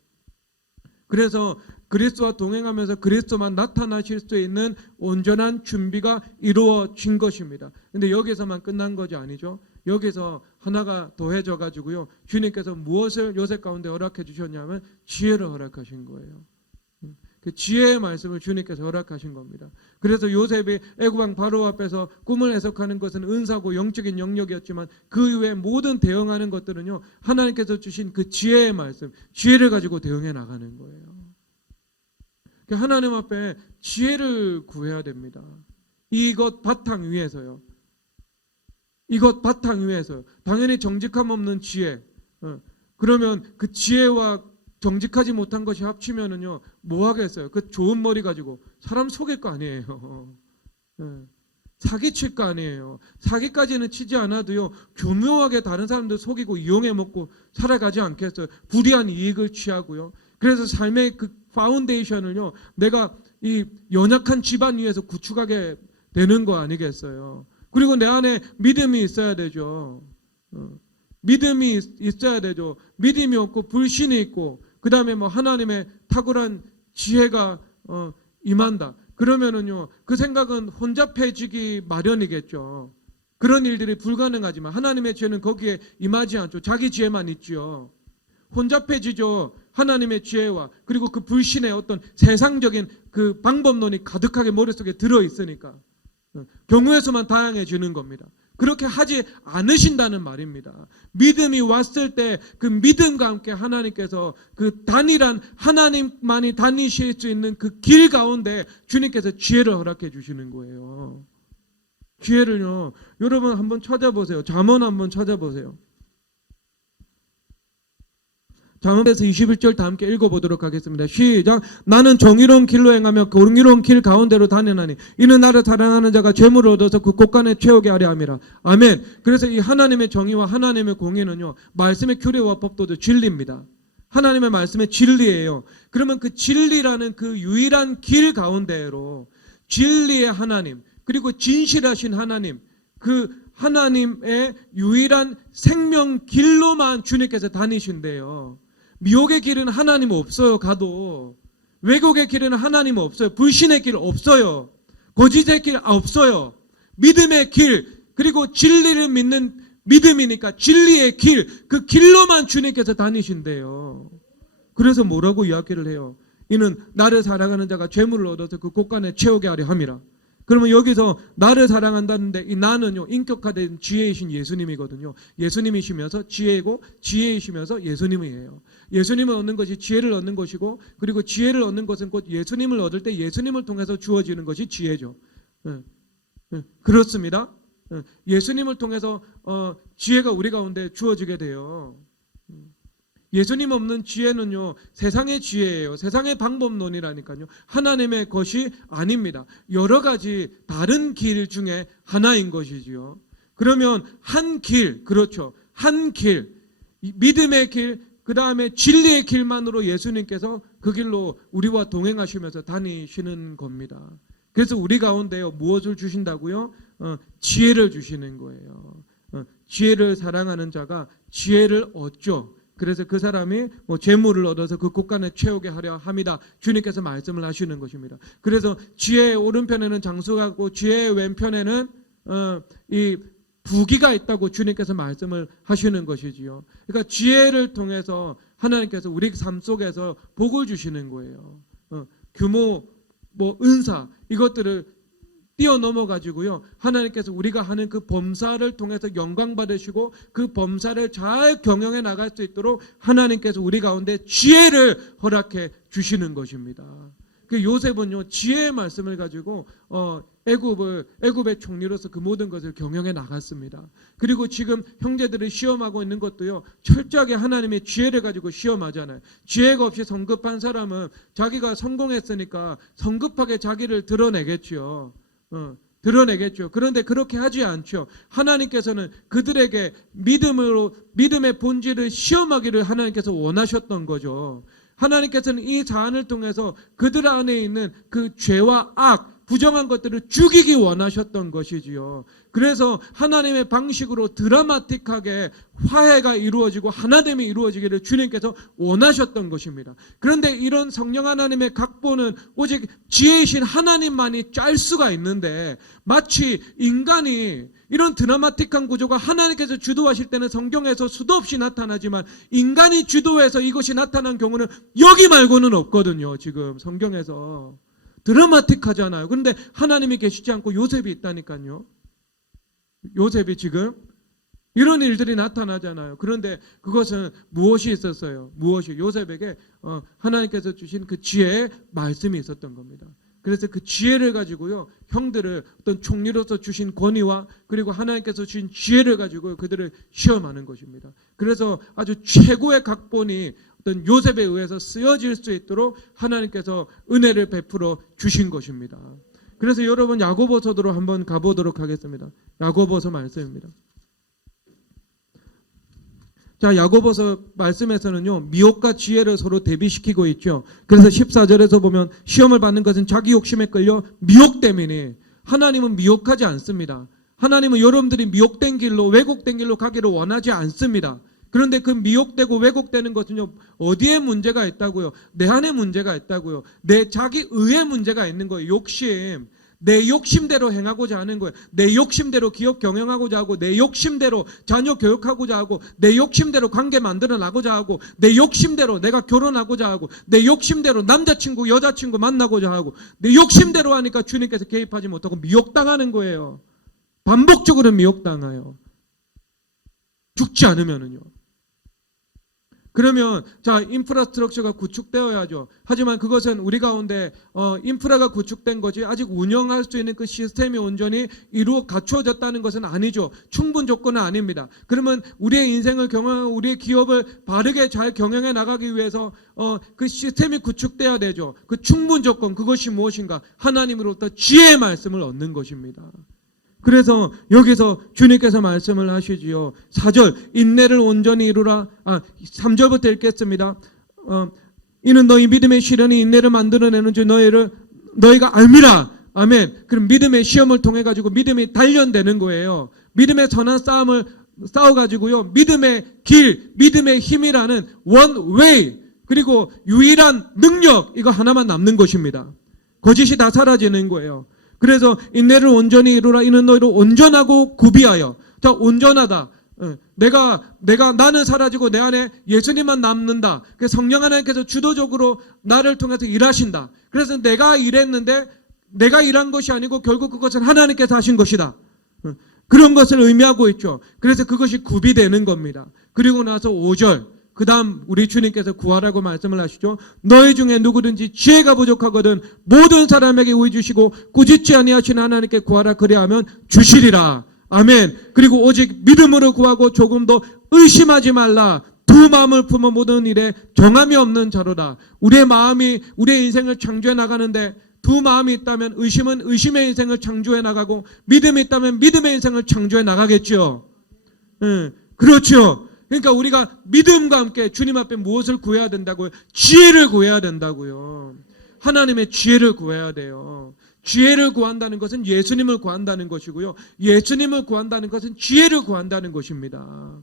그래서 그리스도와 동행하면서 그리스도만 나타나실 수 있는 온전한 준비가 이루어진 것입니다. 그런데 여기서만 끝난 것이 아니죠. 여기서 하나가 더해져 가지고요. 주님께서 무엇을 요셉 가운데 허락해 주셨냐면 지혜를 허락하신 거예요. 그 지혜의 말씀을 주님께서 허락하신 겁니다. 그래서 요셉이 애굽왕 바로 앞에서 꿈을 해석하는 것은 은사고 영적인 영역이었지만 그 이외에 모든 대응하는 것들은요, 하나님께서 주신 그 지혜의 말씀, 지혜를 가지고 대응해 나가는 거예요. 하나님 앞에 지혜를 구해야 됩니다. 이것 바탕 위에서요. 이것 바탕 위에서요. 당연히 정직함 없는 지혜. 그러면 그 지혜와 정직하지 못한 것이 합치면은요, 뭐 하겠어요? 그 좋은 머리 가지고 사람 속일 거 아니에요. 사기칠 거 아니에요. 사기까지는 치지 않아도요, 교묘하게 다른 사람들 속이고 이용해 먹고 살아가지 않겠어요? 불이한 이익을 취하고요. 그래서 삶의 그 파운데이션을요, 내가 이 연약한 집안 위에서 구축하게 되는 거 아니겠어요? 그리고 내 안에 믿음이 있어야 되죠. 믿음이 있어야 되죠. 믿음이 없고 불신이 있고, 그 다음에 뭐 하나님의 탁월한 지혜가 임한다. 그러면은요, 그 생각은 혼잡해지기 마련이겠죠. 그런 일들이 불가능하지만 하나님의 지혜는 거기에 임하지 않죠. 자기 지혜만 있죠. 혼잡해지죠. 하나님의 지혜와 그리고 그 불신의 어떤 세상적인 그 방법론이 가득하게 머릿속에 들어 있으니까 경우의 수만 다양해지는 겁니다. 그렇게 하지 않으신다는 말입니다. 믿음이 왔을 때 그 믿음과 함께 하나님께서 그 단일한 하나님만이 다니실 수 있는 그 길 가운데 주님께서 지혜를 허락해 주시는 거예요. 지혜를요, 여러분 한번 찾아보세요. 잠언 한번 찾아보세요. 잠언에서 21절 다 함께 읽어보도록 하겠습니다. 시작. 나는 정의로운 길로 행하며 공의로운 길 가운데로 다니나니 이는 나를 사랑하는 자가 재물을 얻어서 그 곳간에 채우게 하려 함이라. 아멘. 그래서 이 하나님의 정의와 하나님의 공의는요, 말씀의 규례와 법도도 진리입니다. 하나님의 말씀의 진리예요. 그러면 그 진리라는 그 유일한 길 가운데로 진리의 하나님, 그리고 진실하신 하나님, 그 하나님의 유일한 생명 길로만 주님께서 다니신대요. 미혹의 길은 하나님 없어요. 가도 왜곡의 길은 하나님 없어요. 불신의 길 없어요. 거짓의 길 없어요. 믿음의 길, 그리고 진리를 믿는 믿음이니까 진리의 길, 그 길로만 주님께서 다니신대요. 그래서 뭐라고 이야기를 해요? 이는 나를 사랑하는 자가 재물을 얻어서 그 곳간에 채우게 하려 함이라. 그러면 여기서 나를 사랑한다는데 이 나는요, 인격화된 지혜이신 예수님이거든요. 예수님이시면서 지혜이고 지혜이시면서 예수님이에요. 예수님을 얻는 것이 지혜를 얻는 것이고, 그리고 지혜를 얻는 것은 곧 예수님을 얻을 때 예수님을 통해서 주어지는 것이 지혜죠. 그렇습니다. 예수님을 통해서 지혜가 우리 가운데 주어지게 돼요. 예수님 없는 지혜는요, 세상의 지혜예요. 세상의 방법론이라니까요. 하나님의 것이 아닙니다. 여러 가지 다른 길 중에 하나인 것이지요. 그러면 한 길, 그렇죠. 한 길, 믿음의 길, 그 다음에 진리의 길만으로 예수님께서 그 길로 우리와 동행하시면서 다니시는 겁니다. 그래서 우리 가운데요, 무엇을 주신다고요? 지혜를 주시는 거예요. 지혜를 사랑하는 자가 지혜를 얻죠. 그래서 그 사람이 뭐 재물을 얻어서 그 곳간에 채우게 하려 합니다. 주님께서 말씀을 하시는 것입니다. 그래서 지혜의 오른편에는 장수가 있고 지혜의 왼편에는 이 부귀가 있다고 주님께서 말씀을 하시는 것이지요. 그러니까 지혜를 통해서 하나님께서 우리 삶 속에서 복을 주시는 거예요. 규모, 뭐 은사 이것들을 뛰어넘어 가지고요, 하나님께서 우리가 하는 그 범사를 통해서 영광 받으시고 그 범사를 잘 경영해 나갈 수 있도록 하나님께서 우리 가운데 지혜를 허락해 주시는 것입니다. 그 요셉은요, 지혜의 말씀을 가지고 애굽의 총리로서 그 모든 것을 경영해 나갔습니다. 그리고 지금 형제들을 시험하고 있는 것도요, 철저하게 하나님의 지혜를 가지고 시험하잖아요. 지혜가 없이 성급한 사람은 자기가 성공했으니까 성급하게 자기를 드러내겠죠. 드러내겠죠. 그런데 그렇게 하지 않죠. 하나님께서는 그들에게 믿음의 본질을 시험하기를 하나님께서 원하셨던 거죠. 하나님께서는 이 자안을 통해서 그들 안에 있는 그 죄와 악, 부정한 것들을 죽이기 원하셨던 것이지요. 그래서 하나님의 방식으로 드라마틱하게 화해가 이루어지고 하나됨이 이루어지기를 주님께서 원하셨던 것입니다. 그런데 이런 성령 하나님의 각본은 오직 지혜이신 하나님만이 짤 수가 있는데, 마치 인간이 이런 드라마틱한 구조가 하나님께서 주도하실 때는 성경에서 수도 없이 나타나지만, 인간이 주도해서 이것이 나타난 경우는 여기 말고는 없거든요. 지금 성경에서 드라마틱하잖아요. 그런데 하나님이 계시지 않고 요셉이 있다니까요. 요셉이 지금 이런 일들이 나타나잖아요. 그런데 그것은 무엇이 있었어요? 무엇이? 요셉에게 하나님께서 주신 그 지혜의 말씀이 있었던 겁니다. 그래서 그 지혜를 가지고요, 형들을 어떤 총리로서 주신 권위와 그리고 하나님께서 주신 지혜를 가지고 그들을 시험하는 것입니다. 그래서 아주 최고의 각본이 어떤 요셉에 의해서 쓰여질 수 있도록 하나님께서 은혜를 베풀어 주신 것입니다. 그래서 여러분, 야고보서로 한번 가보도록 하겠습니다. 야고보서 말씀입니다. 자, 야고보서 말씀에서는요, 미혹과 지혜를 서로 대비시키고 있죠. 그래서 14절에서 보면 시험을 받는 것은 자기 욕심에 끌려 미혹 때문에, 하나님은 미혹하지 않습니다. 하나님은 여러분들이 미혹된 길로, 왜곡된 길로 가기를 원하지 않습니다. 그런데 그 미혹되고 왜곡되는 것은요, 어디에 문제가 있다고요? 내 안에 문제가 있다고요. 내 자기 의에 문제가 있는 거예요. 욕심. 내 욕심대로 행하고자 하는 거예요. 내 욕심대로 기업 경영하고자 하고, 내 욕심대로 자녀 교육하고자 하고, 내 욕심대로 관계 만들어 나고자 하고, 내 욕심대로 내가 결혼하고자 하고, 내 욕심대로 남자친구 여자친구 만나고자 하고, 내 욕심대로 하니까 주님께서 개입하지 못하고 미혹당하는 거예요. 반복적으로 미혹당해요. 죽지 않으면은요. 그러면 자, 인프라스트럭처가 구축되어야죠. 하지만 그것은 우리 가운데 인프라가 구축된 거지 아직 운영할 수 있는 그 시스템이 온전히 갖추어졌다는 것은 아니죠. 충분 조건은 아닙니다. 그러면 우리의 인생을 경영하고 우리의 기업을 바르게 잘 경영해 나가기 위해서 그 시스템이 구축돼야 되죠. 그 충분 조건, 그것이 무엇인가? 하나님으로부터 지혜의 말씀을 얻는 것입니다. 그래서 여기서 주님께서 말씀을 하시지요. 4절, 인내를 온전히 이루라. 3절부터 읽겠습니다. 이는 너희 믿음의 시련이 인내를 만들어내는 줄 너희가 알미라. 아멘. 그럼 믿음의 시험을 통해 가지고 믿음이 단련되는 거예요. 믿음의 선한 싸움을 싸워가지고요, 믿음의 길, 믿음의 힘이라는 one way, 그리고 유일한 능력, 이거 하나만 남는 것입니다. 거짓이 다 사라지는 거예요. 그래서 인내를 온전히 이루라. 이는 너희를 온전하고 구비하여. 자, 온전하다. 나는 사라지고 내 안에 예수님만 남는다. 성령 하나님께서 주도적으로 나를 통해서 일하신다. 그래서 내가 일했는데 내가 일한 것이 아니고 결국 그것은 하나님께서 하신 것이다. 그런 것을 의미하고 있죠. 그래서 그것이 구비되는 겁니다. 그리고 나서 5절. 그 다음 우리 주님께서 구하라고 말씀을 하시죠. 너희 중에 누구든지 지혜가 부족하거든 모든 사람에게 의해 주시고 꾸짖지 아니하시는 하나님께 구하라. 그리하면 주시리라. 아멘. 그리고 오직 믿음으로 구하고 조금도 의심하지 말라. 두 마음을 품어 모든 일에 정함이 없는 자로다. 우리의 마음이 우리의 인생을 창조해 나가는데, 두 마음이 있다면 의심은 의심의 인생을 창조해 나가고, 믿음이 있다면 믿음의 인생을 창조해 나가겠죠. 그렇죠. 그러니까 우리가 믿음과 함께 주님 앞에 무엇을 구해야 된다고요? 지혜를 구해야 된다고요. 하나님의 지혜를 구해야 돼요. 지혜를 구한다는 것은 예수님을 구한다는 것이고요. 예수님을 구한다는 것은 지혜를 구한다는 것입니다.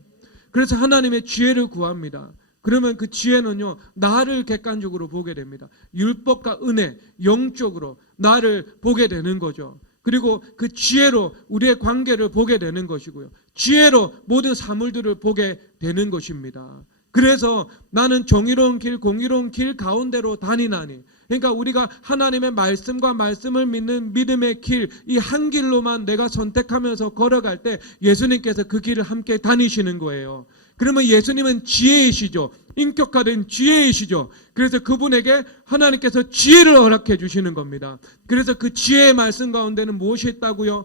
그래서 하나님의 지혜를 구합니다. 그러면 그 지혜는요, 나를 객관적으로 보게 됩니다. 율법과 은혜, 영적으로 나를 보게 되는 거죠. 그리고 그 지혜로 우리의 관계를 보게 되는 것이고요. 지혜로 모든 사물들을 보게 되는 것입니다. 그래서 나는 정의로운 길, 공의로운 길 가운데로 다니나니. 그러니까 우리가 하나님의 말씀과 말씀을 믿는 믿음의 길, 이 한 길로만 내가 선택하면서 걸어갈 때 예수님께서 그 길을 함께 다니시는 거예요. 그러면 예수님은 지혜이시죠. 인격화된 지혜이시죠. 그래서 그분에게 하나님께서 지혜를 허락해 주시는 겁니다. 그래서 그 지혜의 말씀 가운데는 무엇이 있다고요?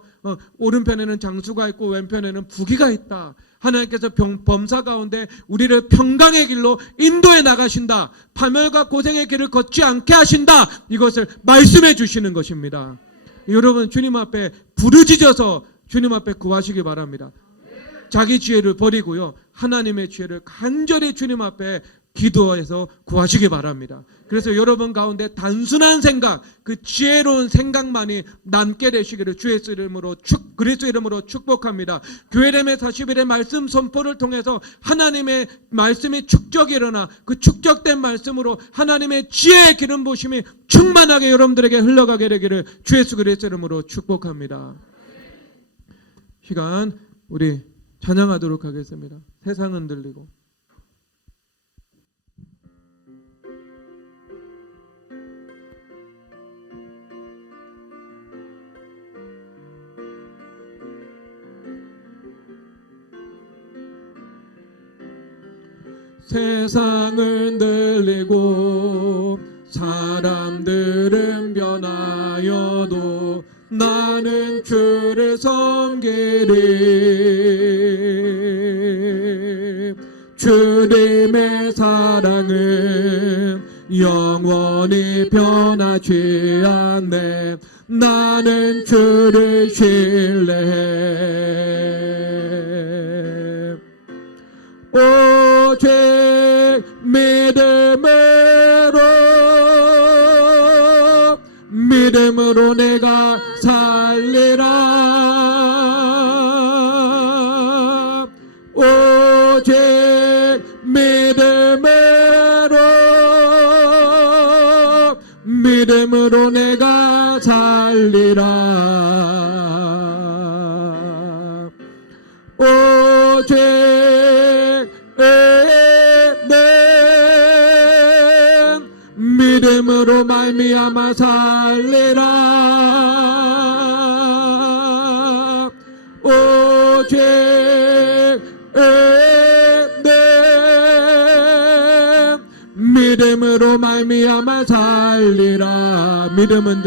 오른편에는 장수가 있고 왼편에는 부귀가 있다. 하나님께서 범사 가운데 우리를 평강의 길로 인도해 나가신다. 파멸과 고생의 길을 걷지 않게 하신다. 이것을 말씀해 주시는 것입니다. 여러분, 주님 앞에 부르짖어서 주님 앞에 구하시기 바랍니다. 자기 지혜를 버리고요, 하나님의 지혜를 간절히 주님 앞에 기도해서 구하시기 바랍니다. 그래서 여러분 가운데 단순한 생각, 그 지혜로운 생각만이 남게 되시기를 주의 이름으로 그리스도 이름으로 축복합니다. 교회렘의 40일의 말씀 선포를 통해서 하나님의 말씀이 축적이 일어나 그 축적된 말씀으로 하나님의 지혜의 기름 부으심이 충만하게 여러분들에게 흘러가게 되기를 주 예수 그리스도 이름으로 축복합니다. 시간 우리 찬양하도록 하겠습니다. 세상은 들리고. 세상은 들리고 사람들은 변하여도 나는 주를 섬기리. 주님의 사랑은 영원히 변하지 않네. 나는 주를 신뢰해. 오직 믿음으로 내가 살리라. 오직 믿음으로 내가 살리라. 오직 믿음으로 말미암아 살리라. 오직 믿음으로 말미암아 살리라. 믿음은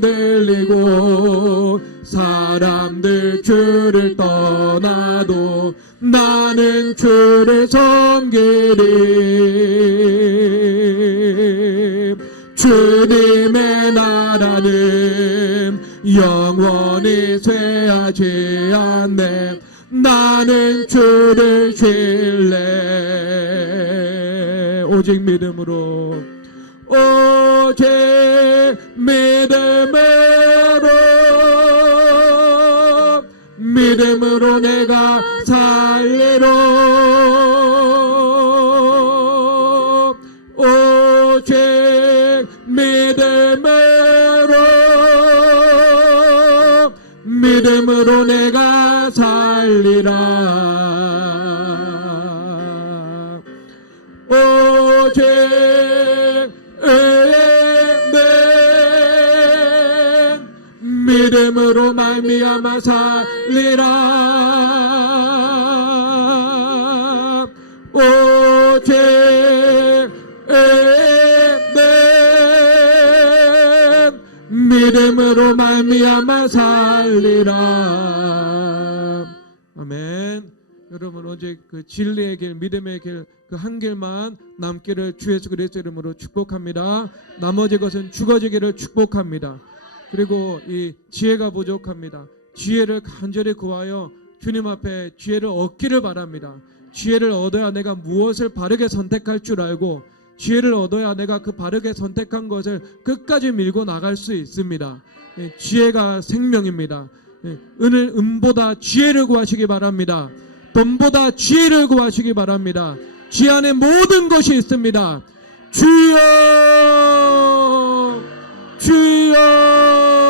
들리고 사람들 주를 떠나도 나는 주를 섬기리. 주님의 나라는 영원히 쇠하지 않네. 나는 주를 신뢰. 오직 믿음으로 믿음으로 내가 살리로. 오직 믿음으로 내가 살리라. 오직 믿음으로 말미암아 살리라. 오직 믿음으로 말미암아 살리라. 아멘. 여러분 오직 그 진리의 길, 믿음의 길, 그 한 길만 남기를 주 예수 그리스도 이름으로 축복합니다. 나머지 것은 죽어지기를 축복합니다. 그리고 이 지혜가 부족합니다. 지혜를 간절히 구하여 주님 앞에 지혜를 얻기를 바랍니다. 지혜를 얻어야 내가 무엇을 바르게 선택할 줄 알고, 지혜를 얻어야 내가 그 바르게 선택한 것을 끝까지 밀고 나갈 수 있습니다. 지혜가 생명입니다. 은보다 지혜를 구하시기 바랍니다. 돈보다 지혜를 구하시기 바랍니다. 지혜 안에 모든 것이 있습니다. 주여, 주여.